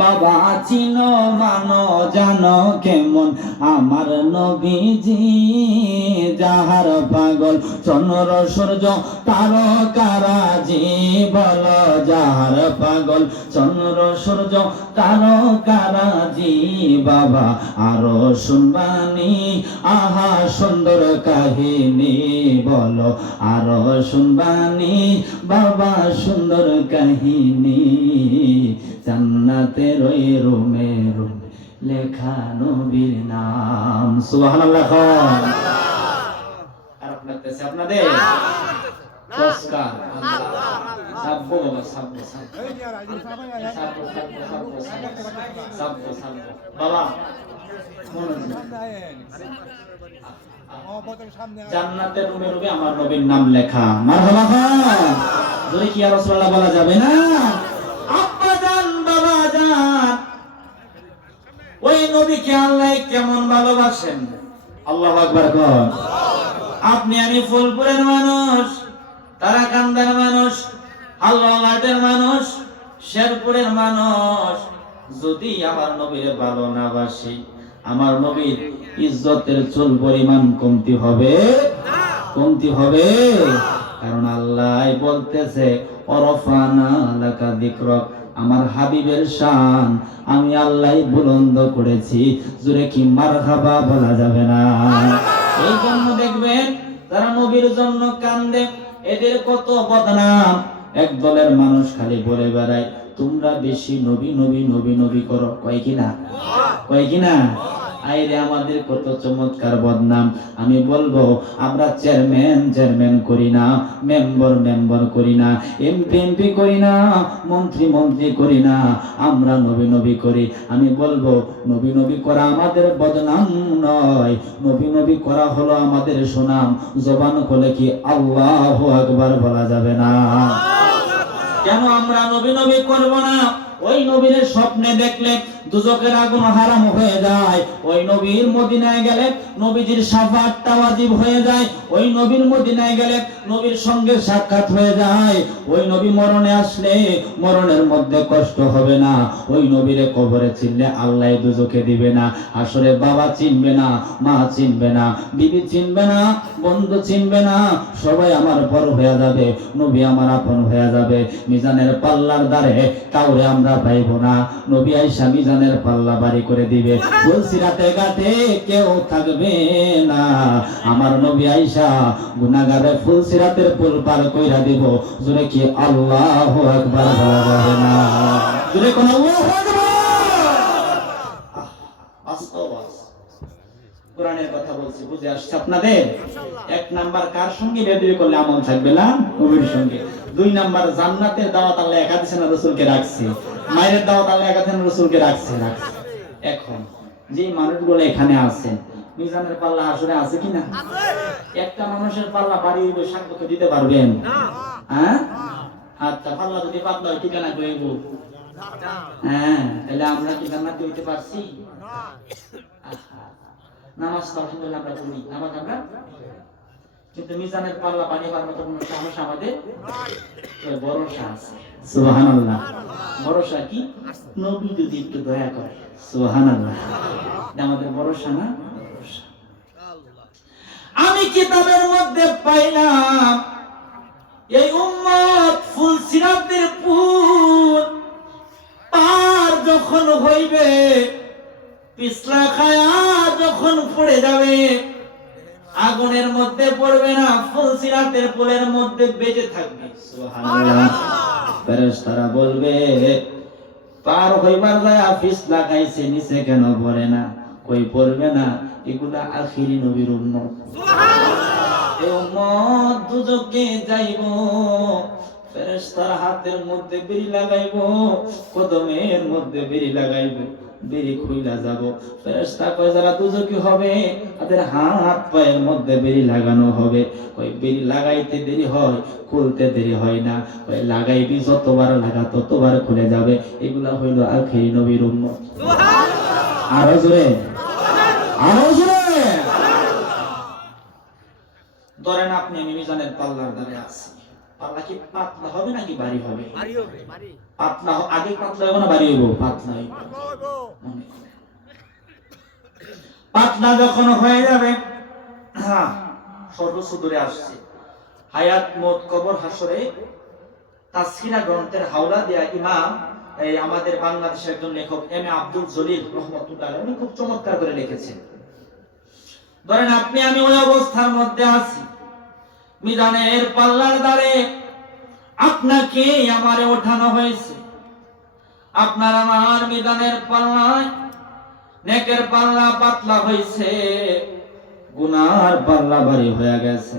বাবা চিনো মানো জানো কেমন আমার নবীজি, যাহার পাগল চন্দ্র সূর্য তারকারাজি, বল যাহার পাগল চন্দ্র সূর্য তারকারাজি। বাবা আরো শুনবানি আহা সুন্দর কাহিনী, বলো আরো শুনবানি বাবা সুন্দর কাহিনী। জান্নাতের ওই রুমে রুমে লেখা নবীর নাম। সুবহানাল্লাহ। খারাপ লাগতেছে আপনাদের? নমস্কার। সাব্বো বাবা সাব্বো সাব্বো সাব্বো সাব্বো বাবা জান্নাতের রুমে রুমে আমার নবীর নাম লেখা। মারহাবা। যদি কি আর রাসূলুল্লাহ বলা যাবে না? ওই নবীকে আল্লাহ কেমন ভালোবাসেন, আল্লাহু আকবার কর। আপনি আমি ফুলপুরের মানুষ, তারাকান্দার মানুষ, হালুয়াঘাটের মানুষ, শেরপুরের মানুষ, যদি আমার নবীর ভালো না বাসি, আমার নবীর ইজ্জতের চুল পরিমাণ কমতি হবে, কমতি হবে। কারণ আল্লাহ বলতেছে অরফানা লাকা যিকরাক, আমার হাবিবের শান আমি আল্লাহ বুলন্দ করেছি। জোরে কি মারহাবা বলা যাবে না? এই জন্য দেখবেন যারা নবীর জন্য কান্দে এদের কত বদনাম। এক দলের মানুষ খালি বলে বেড়ায় তোমরা বেশি নবী নবী নবী নবী করো, কয় কিনা? কয় কিনা? আইরে আমাদের কত চমৎকার বদনাম। আমি বলবো আমরা চেয়ারম্যান করি না, মেম্বার করি না, এমপি করি না, মন্ত্রী করি না, আমরা নবী নবী করি। আমি বলবো নবী করা আমাদের বদনাম নয়, নবী করা হলো আমাদের সুনাম। জবান খুলে কি আল্লাহু আকবার বলা যাবে না? কেন আমরা নবী করব না? ওই নবীর স্বপ্নে দেখলে দুজকের আগুন হারাম হয়ে যায়। ওই নবীর মদিনায় গেলে নবীজির শাফাআতটা ওয়াজিব হয়ে যায়। ওই নবীর মদিনায় গেলে নবীর সঙ্গে সাক্ষাৎ হয়ে যায়। ওই নবী মরণে আসলে মরণের মধ্যে কষ্ট হবে না। ওই নবীরে কবরে চিনলে আল্লাহ দুজকে দিবে না। আসলে বাবা চিনবে না, মা চিনবে না, বিবি চিনবে না, বন্ধু চিনবে না, সবাই আমার পর হয়ে যাবে, নবী আমার আপন হয়ে যাবে। মিজানের পাল্লার দ্বারে কাউরে আমরা পাইব না। নবী আয়েশা মিজানের পাল্লা বাড়ি করে দিবে, ফুলসিরাতে ঘাটে কেউ থাকবে না। আমার নবী আয়েশা গুনাহগারে ফুলসিরাতের পুল পার কইরা দিব। জোরে কি আল্লাহু আকবার বলা যাবে না? জোরে কোন আল্লাহু আকবার। কোরআনের কথা বলছি, বুঝে আসছে আপনাদের? এক নাম্বার কার সঙ্গে বেদবি করলে আমল থাকবে না? নবীর সঙ্গে। দুই নাম্বার জান্নাতের দাওয়াত আল্লাহ এক হাদিসে না রাসূলকে রাখছে, মায়ের দাওয়াত আল্লাহ এক হাদিসে রাসূলকে রাখছে। এখন যে মানুষগুলো এখানে আছেন মিজানের পাল্লা আসলে আছে কিনা? একটা মানুষের পাল্লা বাড়ি হইবে সাক্ষ্য তো দিতে পারবেন না? হ্যাঁ, আচ্ছা পাল্লা যদি পাতলা হয় ঠিকানা কইব। হ্যাঁ, তাহলে আমরা কি জান্নাতে হইতে পারছি? নামাজ তো আলহামদুলিল্লাহ আমরা পড়ি, নামাজ আমরা, কিন্তু মিজানের পাল্লা পানি পাওয়ার মতো কোনো সাহস আমাদের নাই, ভরসা আছে। সুবহানাল্লাহ। ভরসা কি? নবী যদি একটু দয়া করে। সুবহানাল্লাহ, আমাদের ভরসা না? আমি কিতাবের মধ্যে পাইলাম এই উম্মত ফুল সিরাতের পুল পার যখন হইবে, পিছলা খায়া যখন পড়ে যাবে, আগুনের মধ্যে পড়বে না, ফুল সিরাতের পুলের মধ্যে বেঁচে থাকবে। সুবহানাল্লাহ। ফেরেশতারা বলবে পার হইবার যায় পিছলা খাইছে, নিচে কেন পড়ে না? কই পড়বে না, এগুলা আখিরি নবীর উম্মত। সুবহানাল্লাহ। এই উম্মত দুজকে যাইব, ফেরেশতার হাতের মধ্যে বিড়ি লাগাইব, কদমের মধ্যে বিড়ি লাগাইব, বিড়ি খুইলা যাব। ফেরেশতা কয় যারা দুজকি হবে তাদের হাত পায়ের মধ্যে বিড়ি লাগানো হবে। কই বিড়ি লাগাইতে দেরি হয়, খুলতে দেরি হয় না। কই লাগাইবি যতবার লাগা ততবার খুলে যাবে। এগুলা হইল আখিরি নবীর উম্মত। সুবহানাল্লাহ। আরো জোরে, আরো জোরে। ধরেন আপনি আমি মিজানের পাল্লার দ্বারে আছি, পাল্লা কি পাতলা হবে নাকি ভারী হবে? ভারী হবে। পাতলা আগে পাতলা হবে না ভারী হইব? পাতলা হইব। পাতলা যখন হয়ে যাবে, হ্যাঁ সর্বোচ্চ দূরে আসছে। হায়াত মত কবর হাসরে তাসকিনা গ্রন্থের হাওলা দেয়া ইমাম এই আমাদের বাংলাদেশের একজন লেখক এম এ আব্দুল জলিল রহমাতুল্লাহ আলাইহি, উনি খুব চমৎকার করে লিখেছেন। ধরেন আপনি আমি ওই অবস্থার মধ্যে আছি, মিজানের পাল্লার দ্বারে আপনাকে আমারে ওঠানো হয়েছে। আপনার আমার মিজানের পাল্লায় নেকের পাল্লা পাতলা হয়েছে, গুনার পাল্লা ভারী হয়ে গেছে।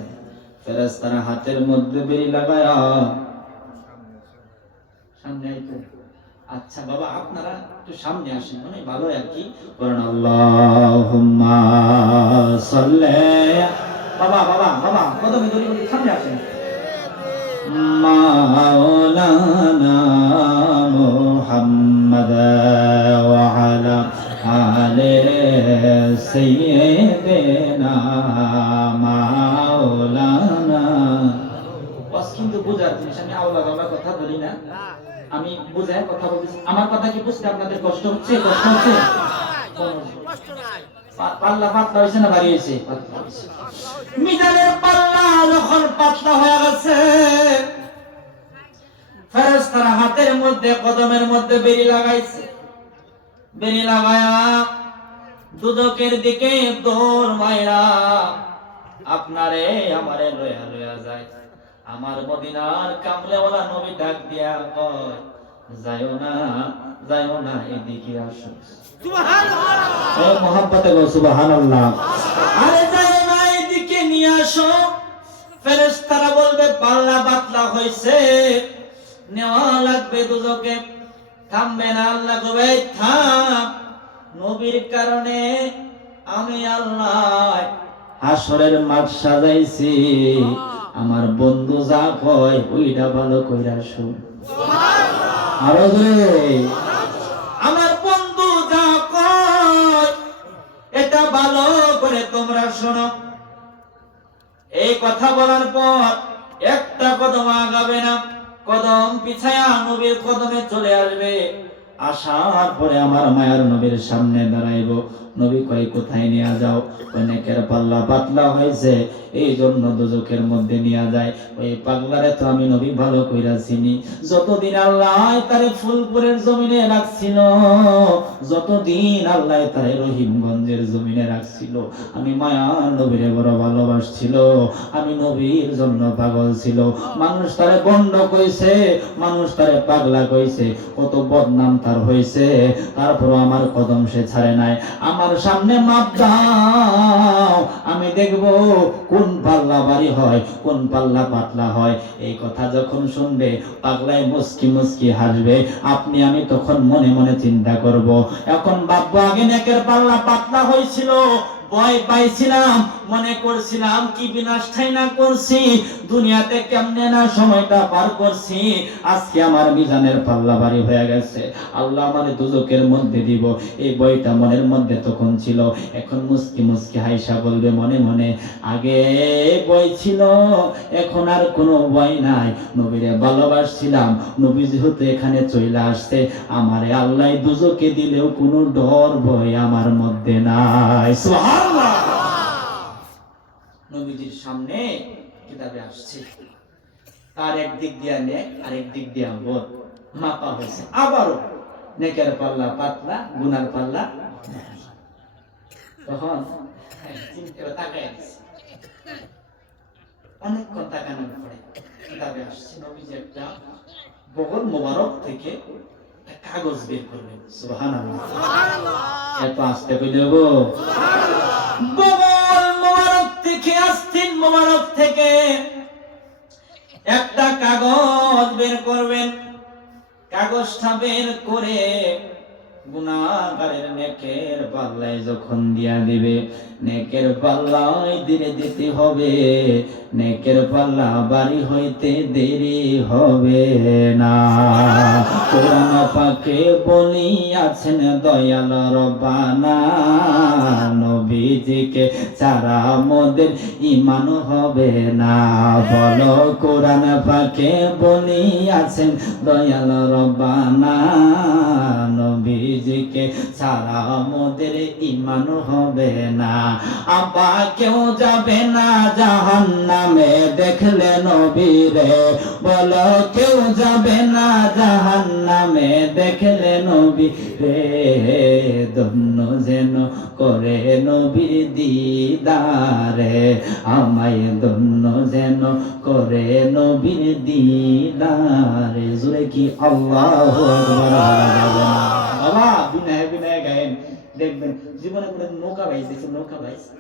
ফেরেশতারা হাতের মধ্যে বিড়ি লাগায়া সামনে আইতো। আচ্ছা বাবা আপনারা একটু সামনে আসেন, মানে ভালো আর কি করেন। আল্লাহুম্মা সাল্লি। বাবা বাবা বাবা কদমে ধরে সামনে আসেন। মাওলানা মুহাম্মদ ওয়া আলা আলি সাইয়্যিদিনা মাওলানা। বাস কিন্তু বুঝার জিনিস, আমি আওলা বাবা কথা বলি না, আমি বুঝায় কথা বলতেছি। আমার কথা কি বুঝতে আপনাদের কষ্ট হচ্ছে? কষ্ট হচ্ছে? কষ্ট নাই। পাল্লা পাতলা হয়েছে না ভারী হয়েছে? পাতলা হয়েছে। মিজানের পাল্লা যখন পাতলা হয়ে গেছে, ফেরেশতারা হাতের মধ্যে কদমের মধ্যে বেরি লাগাইছে। বেরি লাগায়া দুদকের দিকে দৌড় মাইরা আপনারে আমারে লয়া লয়া যায়। আমার মদিনার কামলেওয়ালা নবী ডাক দিয়া কয় যায়ও না, যায়ও না, এদিকে আসো। সুবহানাল্লাহ। ও মোহাব্বতে গো সুবহানাল্লাহ। আরে যায়ও না, এদিকে নিয়ে আসো। ফেরেশতারা বলবে পাল্লা পাতলা হইছে, নেওয়া লাগবে দুজকে। থামবে না। আল্লাহ কবে থাম, নবীর কারণে আমি আল্লাহ হাসরের মাঠ সাজাইছি। আমার বন্ধু যা কয় ওইটা ভালো কইরা শুন। সুবহানাল্লাহ। আরো জোরে। আমার বন্ধু যা কয় এটা ভালো করে তোমরা শোনো। এই কথা বলার পর একটা কদম আগাবে না, কদম পিছায়া নবীর কদমে চলে আসবে। আসার পরে আমার মায়ার নবীর সামনে দাঁড়াইব। নবী কয় কোথায় নিয়ে যাও? নেকের পাল্লা পাতলা হয়েছে, এই জন্য দুজকের মধ্যে নিয়ে যায়। ওই পাগলারে তো আমি নবী ভালো কইরা চিনি। যতদিন আল্লাহ তারে ফুলপুরের জমিনে রাখছিল, যতদিন আল্লাহ তারে রহিমগঞ্জের জমিনে রাখছিল, আমি মায়ার নবীরে বড় ভালোবাসছিল। আমি নবীর জন্য পাগল ছিল। মানুষ তারে বন্ড কইছে, মানুষ তারে পাগলা কইছে, কত বদনাম তার হইছে, তারপর আমার কদম সে ছাড়ে নাই। আমার সামনে মাপ দাও, আমি দেখব কোন পাল্লা ভারী হয়, কোন পাল্লা পাতলা হয়। এই কথা যখন শুনবে পাগলায় মুস্কি মুস্কি হাসবে। আপনি আমি তখন মনে মনে চিন্তা করব, এখন বাবা আগে নেকের পাল্লা পাতলা হয়েছিল, ভয় পাইছিলাম, মনে করছিলাম কি বিনাশটাই না করছি, দুনিয়াতে কেমনে না সময়টা পার করছি। আজকে আমার মিজানের পাল্লা ভারী হয়ে গেছে, আল্লাহ আমারে দুজকের মধ্যে দিব। এই ভয়টা মনের মধ্যে তখন ছিল। এখন মুস্কি মুস্কি হাইসা বলবে মনে মনে, আগে ভয় ছিল, এখন আর কোনো ভয় নাই। নবীরে ভালোবাসছিলাম, নবী যেহেতু এখানে চলে আসছে, আমারে আল্লাহ দুজকে দিলেও কোনো ডর ভয় আমার মধ্যে নাই। সুবহানাল্লাহ। নবীজির সামনে কিতাবে আসছে, তার একদিক দিয়া নেক আর একদিক দিয়া বদ মাপা হয়েছে। আবারও নেকের পাল্লা পাতলা, গুনার পাল্লা। তখন চিন্তা তাকায় দিছে, অনেকক্ষণ তাকানোর পরে কিতাবে আসছে নবীজি একটা বগল মোবারক থেকে কাগজ বের করলেন। সুবহানাল্লাহ, এত আস্তে কইলে হবো? বগল মোবারক থেকে, আস্তিন মোবারক থেকে একটা কাগজ বের করবেন। কাগজটা বের করে গুনাহগারের নেকের পাল্লায় যখন দিয়া দিবে, নেকের পাল্লায় দিলে দিতে হবে, নেকের পাল্লা বাড়ি হইতে দেরি হবে না। কোরআন পাকে বলিয়াছেন দয়াল রব্বানা, নবীজিকে ছাড়া মোদের ঈমান হবে না। বলো কোরআন পাকে বলিয়াছেন দয়াল রব্বানা, নবীজিকে ছাড়া মোদের ঈমান হবে না। আপা কেউ যাবে না জাহান্নামে দেখলে নবীরে, বলো কেউ যাবে না জাহান্নামে দেখলে নবীরে। ধন্য যেন করে নবীর দিদারে, আমায় ধন্য যেন করে নবীর দিদারে। জোরে কি আল্লাহু আকবার? বাবা বিনয় বিনয় গায়েন, দেখবেন জীবনে কোনো নৌকা বাইছে, নৌকা বাইছে,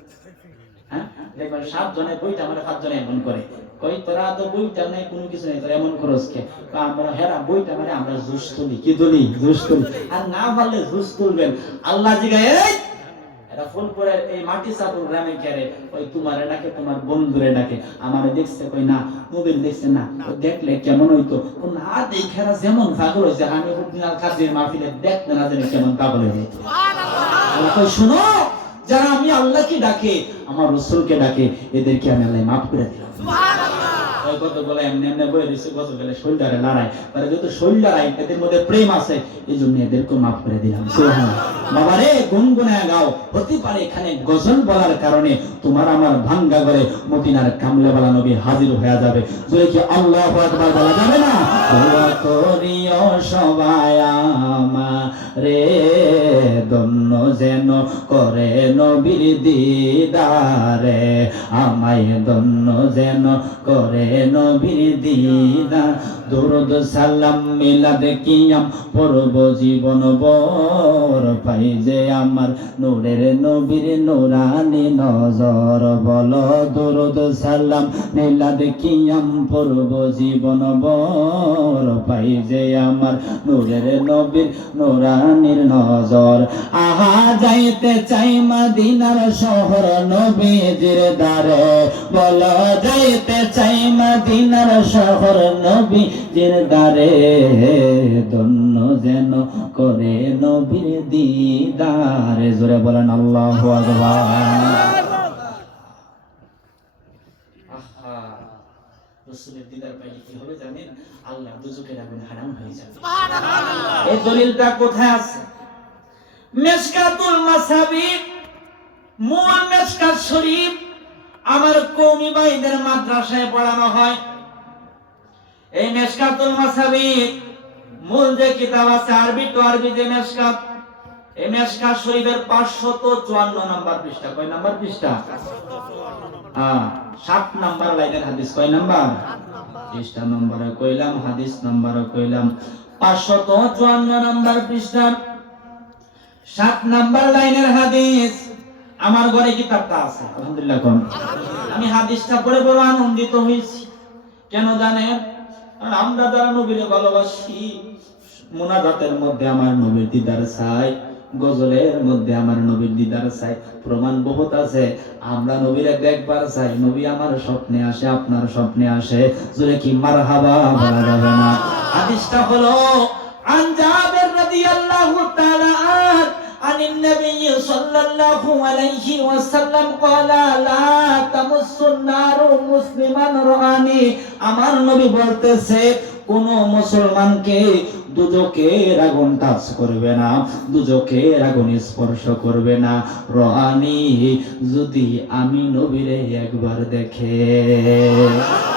হ্যাঁ দেখবেন 7 জনে বইটা আমরা 5 জনে এমন করে, কই তোরা তো বইটা নাই, কোনো কিছু নাই, তোরা এমন করস কে? আমরা হেরা বইটা মানে আমরা জুস তুলি, কি তুলি? জুস তুলি। আর না পারলে জুস তুলবেন। আল্লাহ জিগায়, এই এরা ফোন করে এই মাটি সাপুর গ্রামে কেরে, ওই তোমারে ডাকে, তোমার বন্ধুরে ডাকে, আমারে দেখছে, কই না মোবাইল দেখছে না, দেখলে কেমন হইতো? না দেখেরা যেমন পাগল হয়েছে, আমি হুকমিনাল কাজের মাহফিলে দেখতে না জানি কেমন পাগল হয়ে যেত। আল্লাহ কই শুনো, যারা আমি আল্লাহকে ডাকে, আমার রাসূলকে ডাকে, এদেরকে আমি আল্লাহ মাফ করে দিলাম। সুবহানাল্লাহ। ওই কত বলে এমনি এমনি বই দিছে, কত বলে শোল্ডারে লড়াই, তারা যত শোল্ডারাই এদের মধ্যে প্রেম আছে, এইজন্য এদেরকে মাফ করে দিলাম। সুবহানাল্লাহ। বাবারে গুনগুনায় গাও, হতে পারে এখানে গজল বলার কারণে তোমার আমার ভাঙ্গা ঘরে মদিনার কামলেওয়ালা নবী হাজির হয়ে যাবে। যদি কি আল্লাহু আকবার বলা যাবে না? দোয়া করিও সবাই আমারে, ধন্য যেন করে নবীর দিদারে, আমায় ধন্য যেন করে নবীর দিদার। দরুদ সালাম মিলাদ কিয়াম পড়ব জীবন ভর, পাই যে আমার নূরের নবীর নূরানি নজর। বলো দরুদ সালাম মিলাদ কিয়াম পড়ব জীবন ভর, পাই যে আমার নূরের নবীর নূরানির নজর। আহা যাইতে চাই মদিনার শহর নবীজির দ্বারে, বলো যাইতে চাই মদিনার শহর নবীজির দ্বারে, ধন্য যেন করে নবীর দিদারে। জোরে বলেন আল্লাহু আকবার। আহা, রাসূলের দিদার পাইলে কি হবে জানেন? আল্লাহ দুজকের আগুন হারাম হয়ে যাবে। সুবহানাল্লাহ। এই দলিলটা কোথায় আছে? মিশকাতুল মাসাবিহ, মূল মিশকাত শরীফ আমার কওমি ভাইদের মাদ্রাসায় পড়ানো হয়। এই মিশকাতুল মাসাবিহ মূল যে কিতাব আছে, আরবি তো আরবি যে মিশকাত, এই মিশকাত শরীফের 554 নাম্বার পৃষ্ঠা। কয় নাম্বার পৃষ্ঠা? 7 নাম্বার লাইনের হাদিস। কয় নাম্বার? পৃষ্ঠা নম্বরে কইলাম, হাদিস নম্বরে কইলাম। 554 নাম্বার পৃষ্ঠা 7 নাম্বার লাইনের হাদিস। আমার ঘরে কিতাবটা আছে, আলহামদুলিল্লাহ। কোন আমি হাদিসটা পড়ে বড় আনন্দিত হয়েছি। কেন জানেন? কারণ আমরা যারা নবীরে ভালোবাসি, মুনাজাতের মধ্যে আমার নবীর দিদার চাই, গজলের মধ্যে আমার নবীর দিদার চাই, প্রমাণ বহুত আছে। আমরা নবীরে দেখবার চাই, নবী আমার স্বপ্নে আসে, আপনার স্বপ্নে আসে, জোরে কি মারহাবা বলা যাবে না? হাদিসটা হলো আন জাবের রাদিয়াল্লাহু তাআলা আনিন নবী সাল্লাল্লাহু আলাইহি ওয়াসাল্লাম ক্বালা লা তামাসসুন নারু মুসলিমান রানি। আমার নবী বলতেছে কোন মুসলমানকে দুজকের আগুন টাচ করবে না, দুজকের আগুন স্পর্শ করবে না, রানি যদি আমি নবীরে একবার দেখে।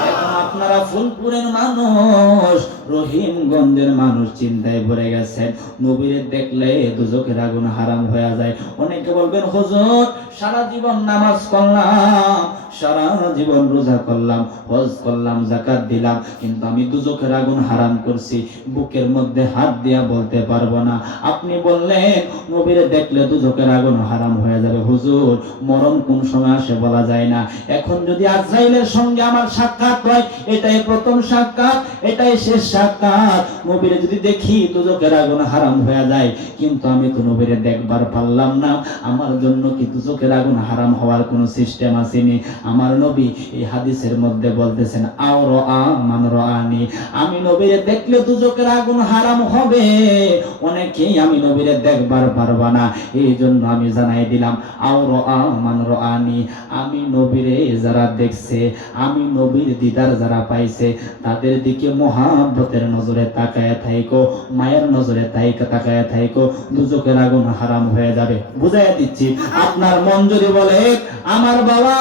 এখন আপনারা ফুলপুরের মানুষ, রহিমগঞ্জের মানুষ চিন্তায় পড়ে গেছেন, নবীরে দেখলে দুজকের আগুন হারাম হয়ে যায়। অনেকে বলবেন হুজুর সারা জীবন নামাজ করলাম, সারা জীবন রোজা করলাম, হজ করলাম, যাকাত দিলাম, কিন্তু আমি দুজকের আগুন হারাম করছি, বুকের মধ্যে হাত দিয়া বলতে পারবো না। আপনি বললেন নবীরে দেখলে দুজকের আগুন হারাম হয়ে যাবে। হুজুর মরণ কোন সময় আসে বলা যায় না। এখন যদি আজরাইলের সঙ্গে আমার সাক্ষাৎ হয়, এটাই প্রথম সাক্ষাৎ, এটাই শেষ সাক্ষাৎ, নবীরে যদি দেখি দুজকের আগুন হারাম হয়ে যায়, কিন্তু আমি তো নবীরে দেখবার পারলাম না, আমার জন্য কি দুজকের আগুন হারাম হওয়ার কোনো সিস্টেম আসেনি? আমার নবী এই হাদিসের মধ্যে বলতেছেন আও রাআ মান রাআনি, আমি নবীরে দেখলে দুজকের আগুন হারাম হবে। অনেকেই আমি নবীরে দেখবার পারবা না, এই জন্য আমি জানাই দিলাম আও রাআ মান রাআনি, আমি নবীরে যারা দেখছে, আমি নবীর দিদার যারা পাইছে, তাদের দিকে মহাব্বতের নজরে তাকায় থাইকো, মায়ের নজরে তাকায় থাইকো, দুজকের আগুন হারাম হয়ে যাবে। বুঝাইয়া দিচ্ছি, আপনার মন যদি বলে আমার বাবা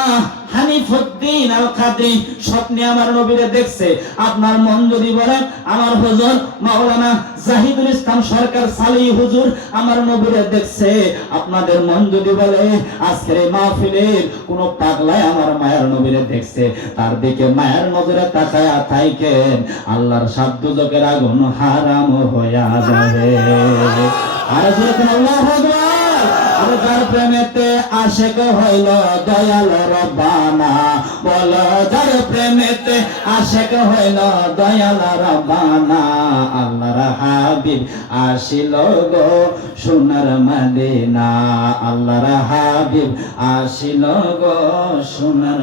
হানিফউদ্দিন আল কাদরি স্বপ্নে আমার নবীরে দেখছে, আপনার মন যদি বলেন আমার হুজুর মাওলানা জাহিদুল ইসলাম সরকার সালি হুজুর আমার নবীরে দেখছে, আপনাদের মন যদি বলে আজকের এই মাহফিলের কোন পাগলায় আমার মায়ের নবীরে দেখছে, তার দিকে মায়ের নজরে তাকায়া থাকেন, আল্লাহর সাত দুজকের আগুন হারাম হইয়া যাবে। আর যখন আল্লাহু আকবার, যার প্রেমেতে আশেক হইল দয়াল রব্বানা, বলো যার প্রেমেতে আশেক হইল দয়াল রব্বানা, আল্লাহর হাবিব আসিল গো সোনার মদিনা, আল্লাহর হাবিব আসিল গো সোনার।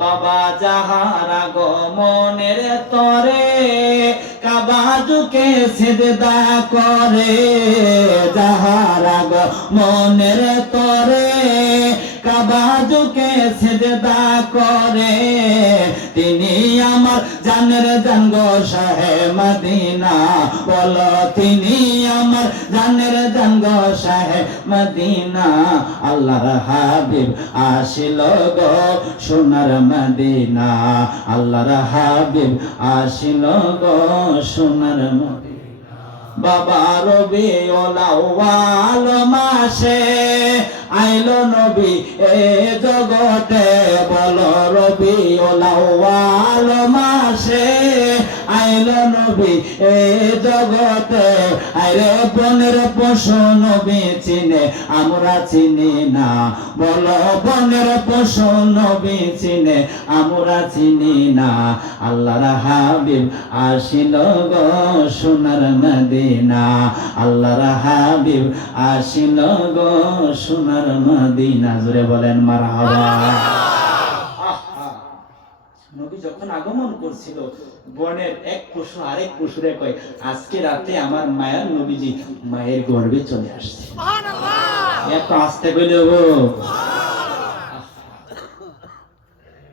বাবা যাহারা গো মনের তরে কাবাজুকে সিজদা করে, যাহারা গো মনের তরে কাবাজুকে সিজদা করে, তিনি আমার জানের জান গো শাহে মদিনা, বলো তিনি আমার জানের জান গো শাহে মদিনা, আল্লাহর হাবিব আসিল গো সোনার মদিনা, আল্লাহর হাবিব আসিল গো সোনার মদিনা। বাবা রবিউল আউয়াল মাসে আইলো নবী এ জগতে, বলো রবিউল আউয়াল মাসে আইলো নবী এ জগতে, আরে বনের পশু নবী চিনে আমরা চিনি না, বলো বনের পশু নবী চিনে আমরা চিনি না, আল্লাহর হাবিব আসিল গো সোনার মদিনা, আল্লাহর হাবিব আসিল গো সোনার মদিনা। জোরে বলেন মারহাবা। নবী যখন আগমন করছিল, বনের এক পশু আরেক পশুরে কয় আজকে রাতে আমার মায়ের নবীজি মায়ের গর্ভে চলে আসছে। সুবহানাল্লাহ। এত আস্তে কইলে গো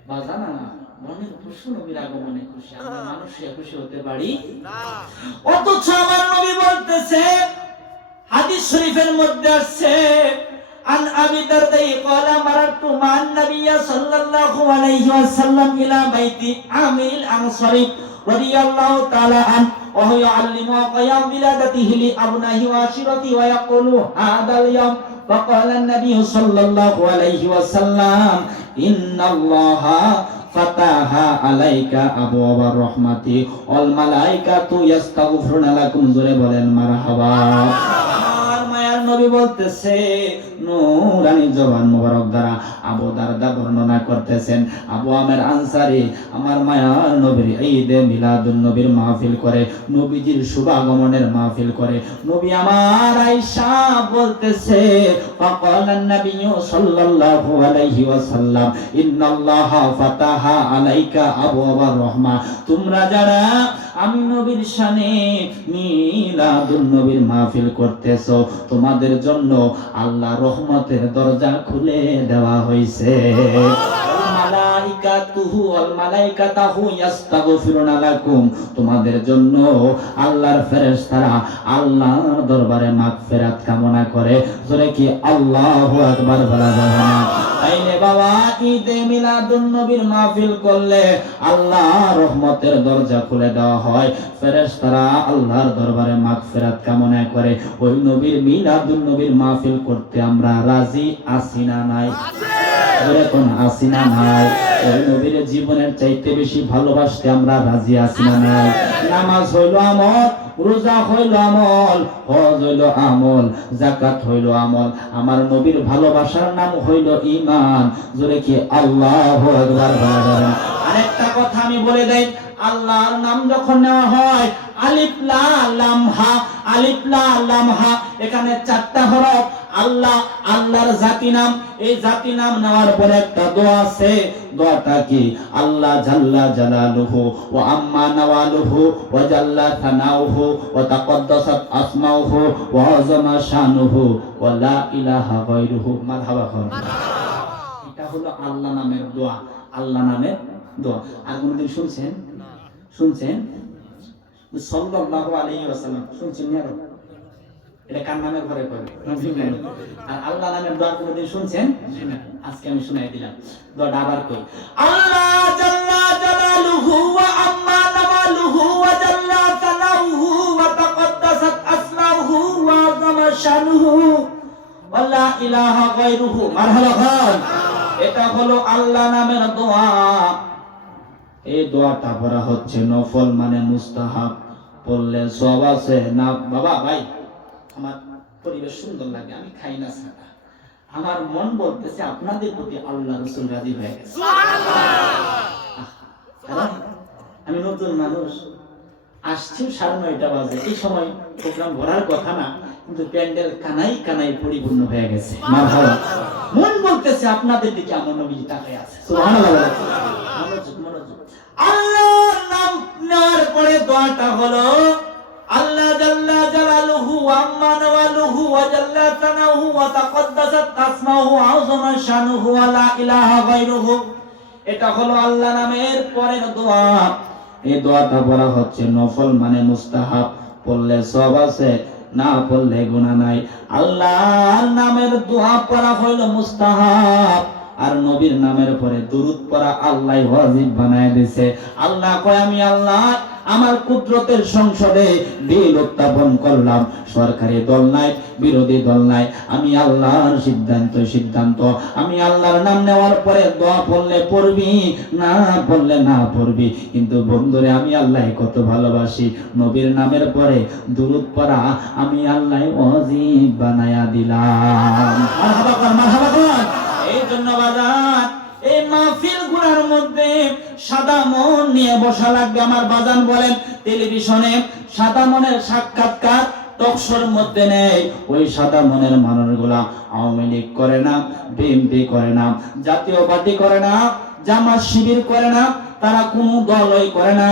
বাজানা না, বনের পশু নবীর আগমনে খুশি, আমরা মানুষ খুশি হতে পারি না। অথচ আমার নবী বলতেছে, হাদিস শরীফের মধ্যে আছে عن أبي الدرداء قال مررت مع النبي صلى الله عليه وسلم إلى بيت عامر الأنصاري رضي الله تعالى عنه وهو يعلم قيام ولادته لأبنائه وعشيرته ويقول هذا اليوم فقال النبي صلى الله عليه وسلم إن الله فتح عليك أبواب الرحمة والملائكة يستغفرون لكم. জোরে বলেন মারহাবা। নবী বলতেছে, নূরানি জবান মোবারক দ্বারা আবু দারদা বর্ণনা করতেছেন, আবু আমের আনসারী আমার মায়ার নবীর ঈদে মিলাদুন নবীর মাহফিল করে, নবীজির শুভাগমনের মাহফিল করে। নবী আমার আয়েশা বলতেছে, ফাকালান নবিয়্যু সাল্লাল্লাহু আলাইহি ওয়াসাল্লাম, ইন্নাল্লাহা ফাতাহা আলাইকা আবওয়াবার রাহমা। তোমরা যারা আমি নবীর শানে মিলাদুন নবীর মাহফিল করতেছো, তোমাদের জন্য আল্লাহ রহমতের দরজা খুলে দেওয়া হয়েছে। তোমাদের জন্য আল্লাহর ফেরেশতারা আল্লাহর দরবারে মাগফিরাত কামনা করে। জোরে কি আল্লাহু আকবার বলা যাবে না? তাইলে বাবা, ঈদে মিলাদুন নবীর মাহফিল করলে আল্লাহ রহমতের দরজা খুলে দেওয়া হয়। ফেরেশতারা আল্লাহর দরবারে মাগফিরাত কামনা করে। ওই নবীর মিলাদুন নবীর মাহফিল করতে আমরা রাজি আছি না নাই? এরকম আছি না নাই? ওই নবীর জীবনের চাইতে বেশি ভালোবাসতে আমরা রাজি আছি না নাই? নামাজ হইল আমল, রোজা হইল আমল, হজ হইল আমল, যাকাত হইল আমল। আমার নবীর ভালোবাসার নাম হইল ঈমান। জোরে কি আল্লাহু আকবার বলা যাবে না? আরেকটা কথা আমি বলে দেই, আল্লাহর নাম যখন নেওয়া হয়, আলিফ লাম লাম হা, আলিফ লাম লাম হা, এখানে চারটা হরফ। আল্লাহ, আল্লাহর জাতি নাম। এই জাতি নাম নেওয়ার পরে একটা দোয়া আছে। দোয়াটা কি? আল্লাহ জাল্লা জালালুহু ওয়া আম্মা নাওয়ালুহু ওয়া জাল্লা থানাউহু ওয়া তাকদ্দাসাত আসমাউহু ওয়া আযমা শানুহু ওয়া লা ইলাহা গায়রুহু। মারহাবা খান। এটা হলো আল্লাহ নামের দোয়া। আল্লাহ নামের দোয়া। আর কোনদিন শুনছেন? শুনছেন? সাল্লাল্লাহু আলাইহি ওয়াসাল্লাম শুনছেন না? এটা কার নামের পরে করে? আর আল্লাহ নামের দোয়া কোনদিন শুনছেন? আজকে আমি শুনাই দিলাম। দোয়াটা আবার কই। আল্লাহ জাল্লা জালালুহু ওয়া আম্মা নাওয়ালুহু ওয়া জাল্লা তালাউহু ওয়া তাকদ্দাসাত আসমাউহু ওয়া আযমা শানুহু ওয়া লা ইলাহা গায়রুহু। মারহাবা খান। এটা হলো আল্লাহ নামের দোয়া। এই দোয়াটা পড়া হচ্ছে নফল, মানে মুস্তাহাব। পড়লে সওয়াব আছে না? বাবা ভাই, আমার পরিবেশ সুন্দর লাগে, আমি খাই না ছাড়া। আমার মন বলতেছে আপনাদের প্রতি আল্লাহ রাসূল রাজি হয়ে গেছে। সুবহানাল্লাহ। আমি নতুন মানুষ, আসছি 9:30 বাজে। এই সময় প্রোগ্রাম ভরার কথা না, কিন্তু প্যান্ডেল কানাই কানাই পরিপূর্ণ হয়ে গেছে। মারহাবা। মন বলতেছে আপনাদের দিকে আমার নবী তাকায় আছে। সুবহানাল্লাহ। মনোযোগ মনোযোগ। আল্লাহর নাম নেওয়ার পরে দোয়াটা হলো, আল্লাহ জাল্লা জালালুহু ওয়া আম্মা নাওয়ালুহু ওয়া জাল্লা তানাহু ওয়া তাকদ্দাসাত আসমাউহু ওয়া আযমা শানুহু ওয়া লা ইলাহা গায়রুহু। এটা হলো আল্লাহ নামের পরের দোয়া। এই দোয়াটা পড়া হচ্ছে নফল, মানে মুস্তাহাব। পড়লে সওয়াব আছে, না পড়লে গুনাহ নাই। আল্লাহর নামের দোয়া পড়া হলো মুস্তাহাব। আর নবীর নামের পরে দুরূদ পড়া আল্লাহ ওয়াজিব বানায় দিয়েছে। আল্লাহ কয়, আমি আল্লাহ আমার কুদরতের সংসদে বিল উত্থাপন করলাম। সরকারি দল নাই, বিরোধী দল নাই, আমি আল্লাহর সিদ্ধান্ত। আমি আল্লাহর নাম নেওয়ার পরে দোয়া পড়লে পড়বি, না পড়লে না পড়বি। কিন্তু বন্ধুরে, আমি আল্লাহ কত ভালোবাসি। নবীর নামের পরে দুরূদ পড়া আমি আল্লাহ ওয়াজিব বানায়া দিলাম। মারহাবা কর, মারহাবা কর। এই জন্য বাজান, এই মাহফিল গুলার মধ্যে সাদা মন নিয়ে বসা লাগবে। আমার বাজান বলেন, টেলিভিশনে সাদা মনের সাক্ষাৎকার টকশোর মধ্যে নেই। ওই সাদা মনের মানুষগুলা আওয়ামী লীগ করে না, বিএনপি করে না, জাতীয় পার্টি করে না, জামাত শিবির করে না, তারা কোনো দলই করে না,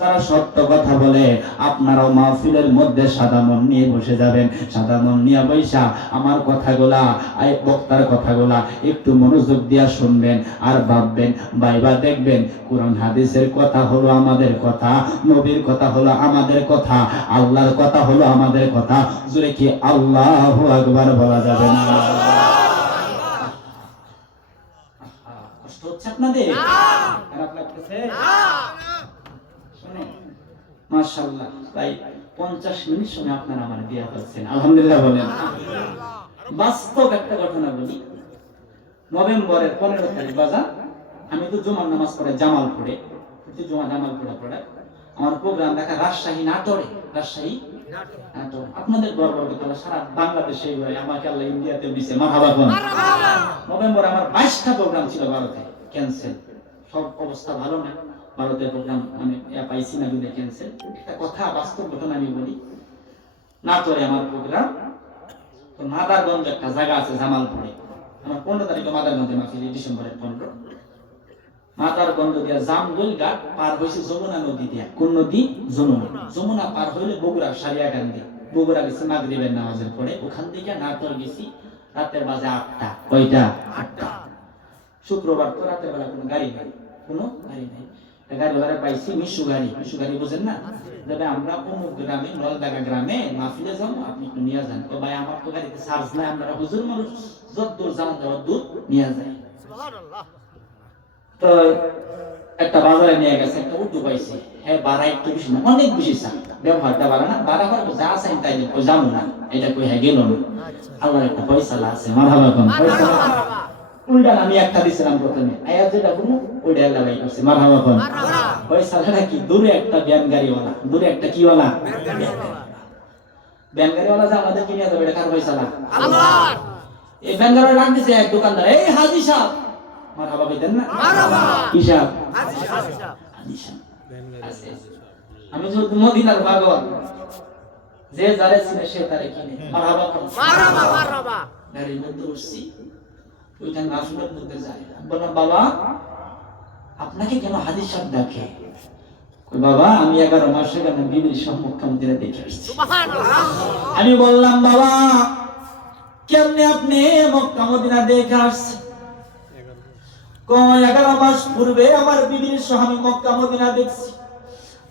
তারা সত্য কথা বলে। আপনারাও মাহফিলের মধ্যে সাদা মন নিয়ে বসে যাবেন। সাদা মন নিয়ে বৈশা আমার কথাগুলা, এই বক্তার কথাগুলা একটু মনোযোগ দিয়া শুনবেন আর ভাববেন, বাইবা দেখবেন কোরআন হাদিসের কথা হলো আমাদের কথা, নবীর কথা হলো আমাদের কথা, আল্লাহর কথা হলো আমাদের কথা। জোরে কি আল্লাহু আকবার বলা যাবে না? কষ্ট হচ্ছে আপনাদের? খারাপ লাগতেছে? শুনে মাশাআল্লাহ, প্রায় 50 মিনিট সময় আপনারা আমার দিয়া করছেন। আলহামদুলিল্লাহ বলেন। বাস্তব একটা ঘটনা বলি। নভেম্বরের 15 তারিখ বাজার, আমি তো জুমার নামাজ পড়ে জামালপুরে, জামালপুরে পড়ে আমার প্রোগ্রাম দেখা রাজশাহী নাটোরে, রাজশাহী নাটোর। আপনাদের গর্বকে তাহলে সারা বাংলাদেশে আমাকে আল্লাহ ইন্ডিয়াতে দিছে, মারহাবা কোন। নভেম্বরে আমার 22টা প্রোগ্রাম ছিল ভারতে, ক্যান্সেল। সব অবস্থা ভালো না, ভারতের প্রোগ্রাম মানে পাইছি না বলে ক্যান্সেল। একটা কথা বাস্তব ঘটনা আমি বলি, নাটোরে আমার প্রোগ্রাম, তো মাদারগঞ্জ একটা জায়গা আছে জামালপুরে, আমার 15 তারিখে মাদারগঞ্জে মাহফিল, ডিসেম্বরের 15। মাদারগঞ্জ দিয়া জামদুল ঘাট পার হইছে যমুনা নদী দিয়া। কোন নদী? যমুনা। যমুনা পার হইলে বগুড়া সারিয়াকান্দি, বগুড়া গেছি মাগরিবের নামাজের পরে, ওখান থেকে নাটোর গেছি রাতের বাজে 8টা। কয়টা? 8টা। শুক্রবার তো রাতের বেলা কোনো গাড়ি নাই, কোনো গাড়ি নাই। গাড়ি ভাড়া পাইছি মিশু গাড়ি, মিশু গাড়ি বুঝেন না? তবে আমরা অমুক গ্রামে, নলদাগা গ্রামে মাহফিলে যাবো, আপনি একটু নিয়ে যান। তো ভাই আমার তো গাড়িতে চার্জ নাই, আমরা হুজুর মানুষ, যত দূর যাওয়া যাওয়ার দূর নিয়ে যাই। তো একটা বাজারে নিয়ে গেছে, একটা উর্দু পাইছে, হ্যাঁ ভাড়া একটু বেশি না, অনেক বেশি চান, ব্যবহারটা ভালো না, ভাড়া করে যা চাই তাই দেব, যাবো না, এটা কই হ্যাঁ গেল না। আল্লাহর একটা ফয়সালা আছে, মারহাবা কোন। উল্টা আমি একটা দিছিলাম প্রথমে, আয়াত যেটা বলবো ওইটা আল্লাহ ভাই করছে, মারহাবা কোন। ফয়সালাটা কি? দূরে একটা ভ্যান গাড়িওয়ালা, দূরে একটা কিওয়ালা, ভ্যান গাড়িওয়ালা যে আমাদের কিনে যাবে, এটা কার ফয়সালা? আল্লাহর। এই ভ্যান গাড়িওয়ালা ডাক দিছে এক দোকানদার, এই হাজী সাহেব, মারহাবা কইতেন না? মারহাবা। কি সাহেব? হাজী সাহেব। হাজী সাহেব। আমি যেহেতু মদিনার পাগল, যে যারে চিনে সে তারে কিনে, মারহাবা কোন। মারহাবা মারহাবা। গাড়ির মধ্যে উঠছি, ওইটা নাফিলের মধ্যে যায়। বললাম বাবা আপনাকে কেন হাজী সাহেব ডাকে? বাবা আমি 11 মাস আগে আমার বিবির সম্মুখ মদিনা দেখে আসছি। সুবহানাল্লাহ। আমি বললাম বাবা কেমনে আপনি মক্কা মদিনা দেখে আসছেন? কয় 11 মাস পূর্বে আমার বিবির সহ আমি মক্কা মদিনা দেখছি।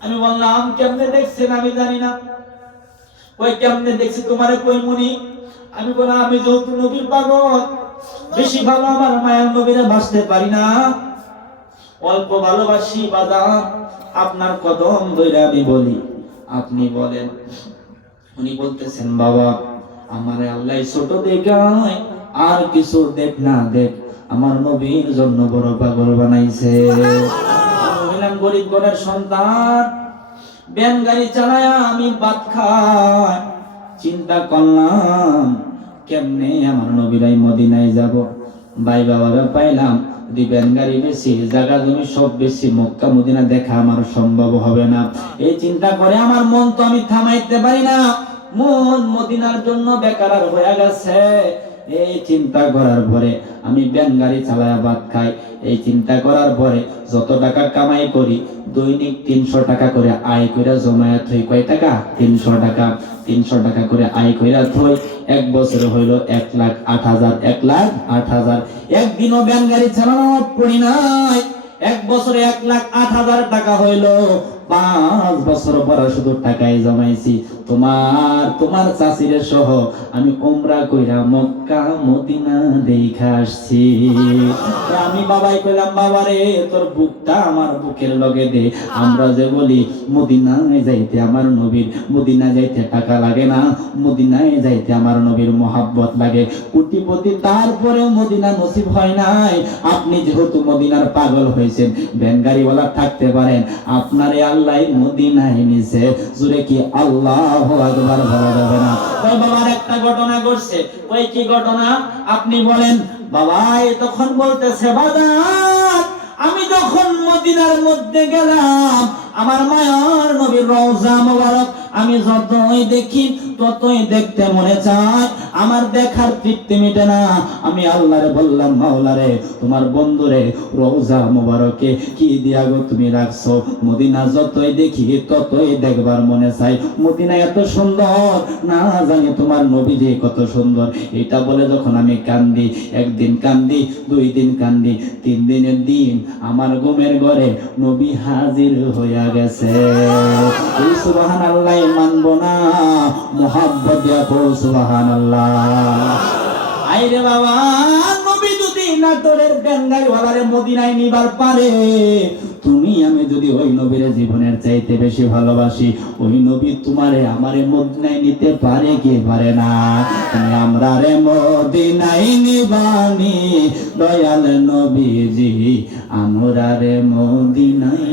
আমি বললাম কেমনে দেখছেন? আমি জানি না। কই কেমনে দেখছি তোমারে কই মুনি? আমি বললাম আমি যেহেতু নবীর পাগল, বেশি ভালো আমার মায়ের নবীরে বাসতে পারি না, অল্প ভালোবাসি বাজান, আপনার কদম ধরে আমি বলি, আপনি বলেন। উনি বলতেছেন বাবা আমারে আল্লাহ ছোট দেখায়, আর কিছু দেখ না দেখ আমার নবীর জন্য বড় পাগল বানাইছে। বললাম গরিব ঘরের সন্তান, ব্যান গাড়ি চালায়া আমি ভাত খাই, চিন্তা করলাম কেমনে আমার নবীরাই মদিনায় যাব। ভাই বাবারা পাইলাম যদি ব্যান গাড়ি বেশি, জায়গা জমি সব বেশি, মক্কা মদিনা দেখা আমার সম্ভব হবে না। এই চিন্তা করে আমার মন তো আমি থামাইতে পারি না, মন মদিনার জন্য বেকার হয়ে গেছে। এই চিন্তা করার পরে আমি ব্যান গাড়ি চালায়া ভাত খাই। এই চিন্তা করার পরে যত টাকা কামাই করি দৈনিক 300 টাকা করে আয় কইরা জমায়া থই। কয় টাকা? 300 টাকা। 300 টাকা করে আয় কইরা থই। এক বছর হইল 1,08,000, 1,08,000। একদিনও ব্যান গাড়ি চালানো পড়ি নাই। এক বছরে 1,08,000 টাকা হইল। 5 বছর পরে শুধু টাকাই জমাইছি। তোমার চাচিরে সহ আমি উমরা কইরা মক্কা মদিনা দেখা আসছি। আমি বাবাই কইলাম বাবারে তোর বুকটা আমার বুকের লগে দে। আমরা যে বলি মদিনায় যাইতে আমার নবীর, মদিনায় যাইতে টাকা লাগে না, মদিনায় যাইতে আমার নবীর মহাব্বত লাগে। কোটিপতি তারপরেও মদিনা নসিব হয় নাই। আপনি যেহেতু মদিনার পাগল হয়েছেন, ভ্যান গাড়িওয়ালা থাকতে পারেন, আপনারে আল্লাহ মদিনায় নিছে। জুরে কি আল্লাহু আকবার বলা যাবে না? ওই বাবার একটা ঘটনা ঘটছে। ওই কি ঘটনা আপনি বলেন? বাবা তখন বলতেছে বাজার আমি যখন মদিনার মধ্যে গেলাম, আমার মায়ার নবীর রওজা মোবারক আমি যতই দেখি ততই দেখতে মনে চায়, আমার দেখার তৃপ্তি মিটে না। আমি আল্লাহরে বললাম মাওলারে তোমার বন্ধুরে রওজা মোবারকে কি দিয়া গো তুমি রাখছো? মদিনা যতই দেখি ততই দেখবার মনে চাই, মদিনা এত সুন্দর, না জানি তোমার নবী যে কত সুন্দর। এটা বলে যখন আমি কান্দি, একদিন কান্দি, 2 দিন কান্দি, 3 দিনের দিন আমার ঘুমের ঘরে নবী হাজির হইয়া গেছে। এই সুবহানাল্লাহ মানব না, মুহাব্বত দিয়া পড়ো সুবহানাল্লাহ। আইরে বাবা নবী যদি নাটোরের বেঙ্গাইওয়ালারে মদিনায় নিবার পারে, তুমি আমি যদি ওই নবীর জীবনের চাইতে বেশি ভালোবাসি, ওই নবী তোমারে আমারে মদিনায় নিতে পারে কি পারে না? আমরা রে মদিনায় নিবানি দয়াল নবীজি, আমরা রে মদিনায়।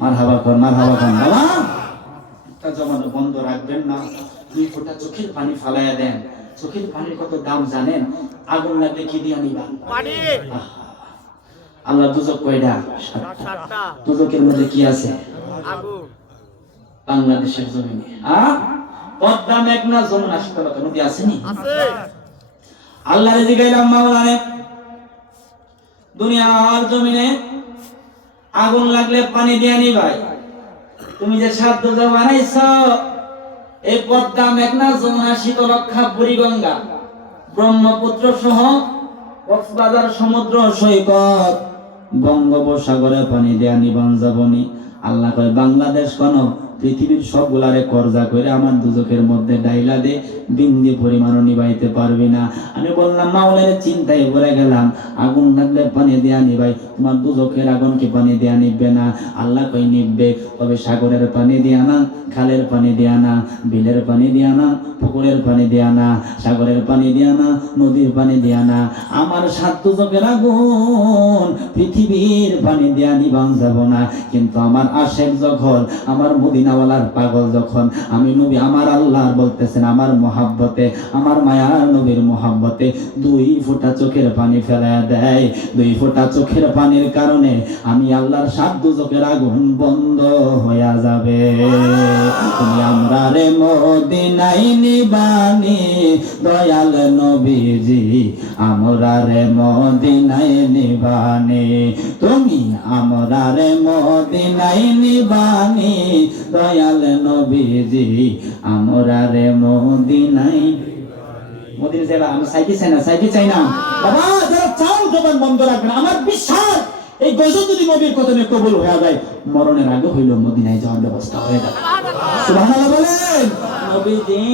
মারহাবা কর, মারহাবা কর বাবা। তা জমানো বন্ধ রাখবেন না, 2 ফোঁটা চোখের পানি ফালাইয়া দেন। চোখের পানির কত দাম জানেন? আগুন লাগলে কি দিয়া নিবা? পানি। আল্লাহ দুজক কয়টা? 7টা। দুজকের মধ্যে কি আছে? আগুন। বাংলাদেশের জমিনে পদ্মা, মেঘনা, যমুনা, শীতলক্ষা নদী আসেনি? আছে। আল্লাহর জিগাইলাম, মাওলানা দুনিয়ার জমিনে আগুন লাগলে পানি দিয়া নিবাই। তুমি যে 7 দরজা বানাইছো, এই পদ্মা, মেঘনা, যমুনা, শীতলক্ষা, বুড়িগঙ্গা, ব্রহ্মপুত্র সহ কক্সবাজার সমুদ্র সৈকত, বঙ্গোপসাগরে পানি দেয়া নিবান যাবনি। আল্লাহ কয় বাংলাদেশ কোন পৃথিবীর সবগুলারে কর্জা করে আমার দুজকের মধ্যে ডাইলা দে, বিন্দু পরিমাণও নিবাইতে পারবি না। আমি বললাম মাওলার চিন্তায় পড়ে গেলাম, আগুন লাগলে পানি দেয়া নিবাই, তোমার দুজকের আগুন কি পানি দেয়া নিবে না? আল্লাহ কই নিবে, তবে সাগরের পানি দেয়া না, খালের পানি দেয়া না, বিলের পানি দেয়া না, পুকুরের পানি দেয়া না, সাগরের পানি দেয়া না, নদীর পানি দেয়া না, আমার 7 দুজকের আগুন পৃথিবীর পানি দেয়া নিবান যাব না। কিন্তু আমার আশেক যখন, আমার মদিনাওয়ালার পাগল যখন, আমি নবী আমার আল্লাহর বলতেছেন আমার মহাব্বতে, আমার মায়ার নবীর মহাব্বতে 2 ফোঁটা চোখের পানি ফেলায়া দেয়। 2 ফোঁটা চোখের পানির কারণে আমি আল্লাহর 7 দুজকের আগুন বন্ধ হয়ে যাবে। তুমি আমরা রে মদিনায় নিবানি, দয়াল নবীজি আমরা রে মদিনায় নিবানি। তুমি আমরা রে মদিনায় নিবানি, দয়াল নবীজি আমরা রে মদিনায়। মদিনা যাবা, আমি সাইকে চাই না, সাইকে চাই না বাবা। যারা চাও জবান বন্ধ রাখবেন, আমার বিশ্বাস এই গজল যদি নবীর কদমে কবুল হয়ে যায়, মরণের আগে হইল মদিনায় যাওয়ার ব্যবস্থা হয়ে যাবে। সুবহানাল্লাহ বলেন। নবীজি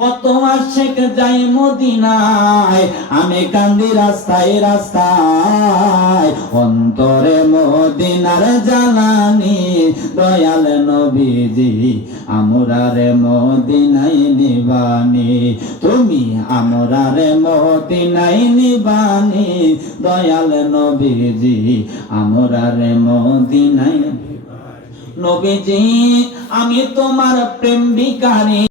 কত আশেক যাই মদিনায়, আমি কান্দি রাস্তায় রাস্তায়, অন্তরে মদিনার জ্বালানি, দয়াল নবীজি আমরা রে মদিনায় নিবানি। তুমি আমরা রে মদিনায় নিবানি, দয়াল নবীজি আমরা রে মদিনায়। নবীজি আমি তোমার প্রেম ভিখারি।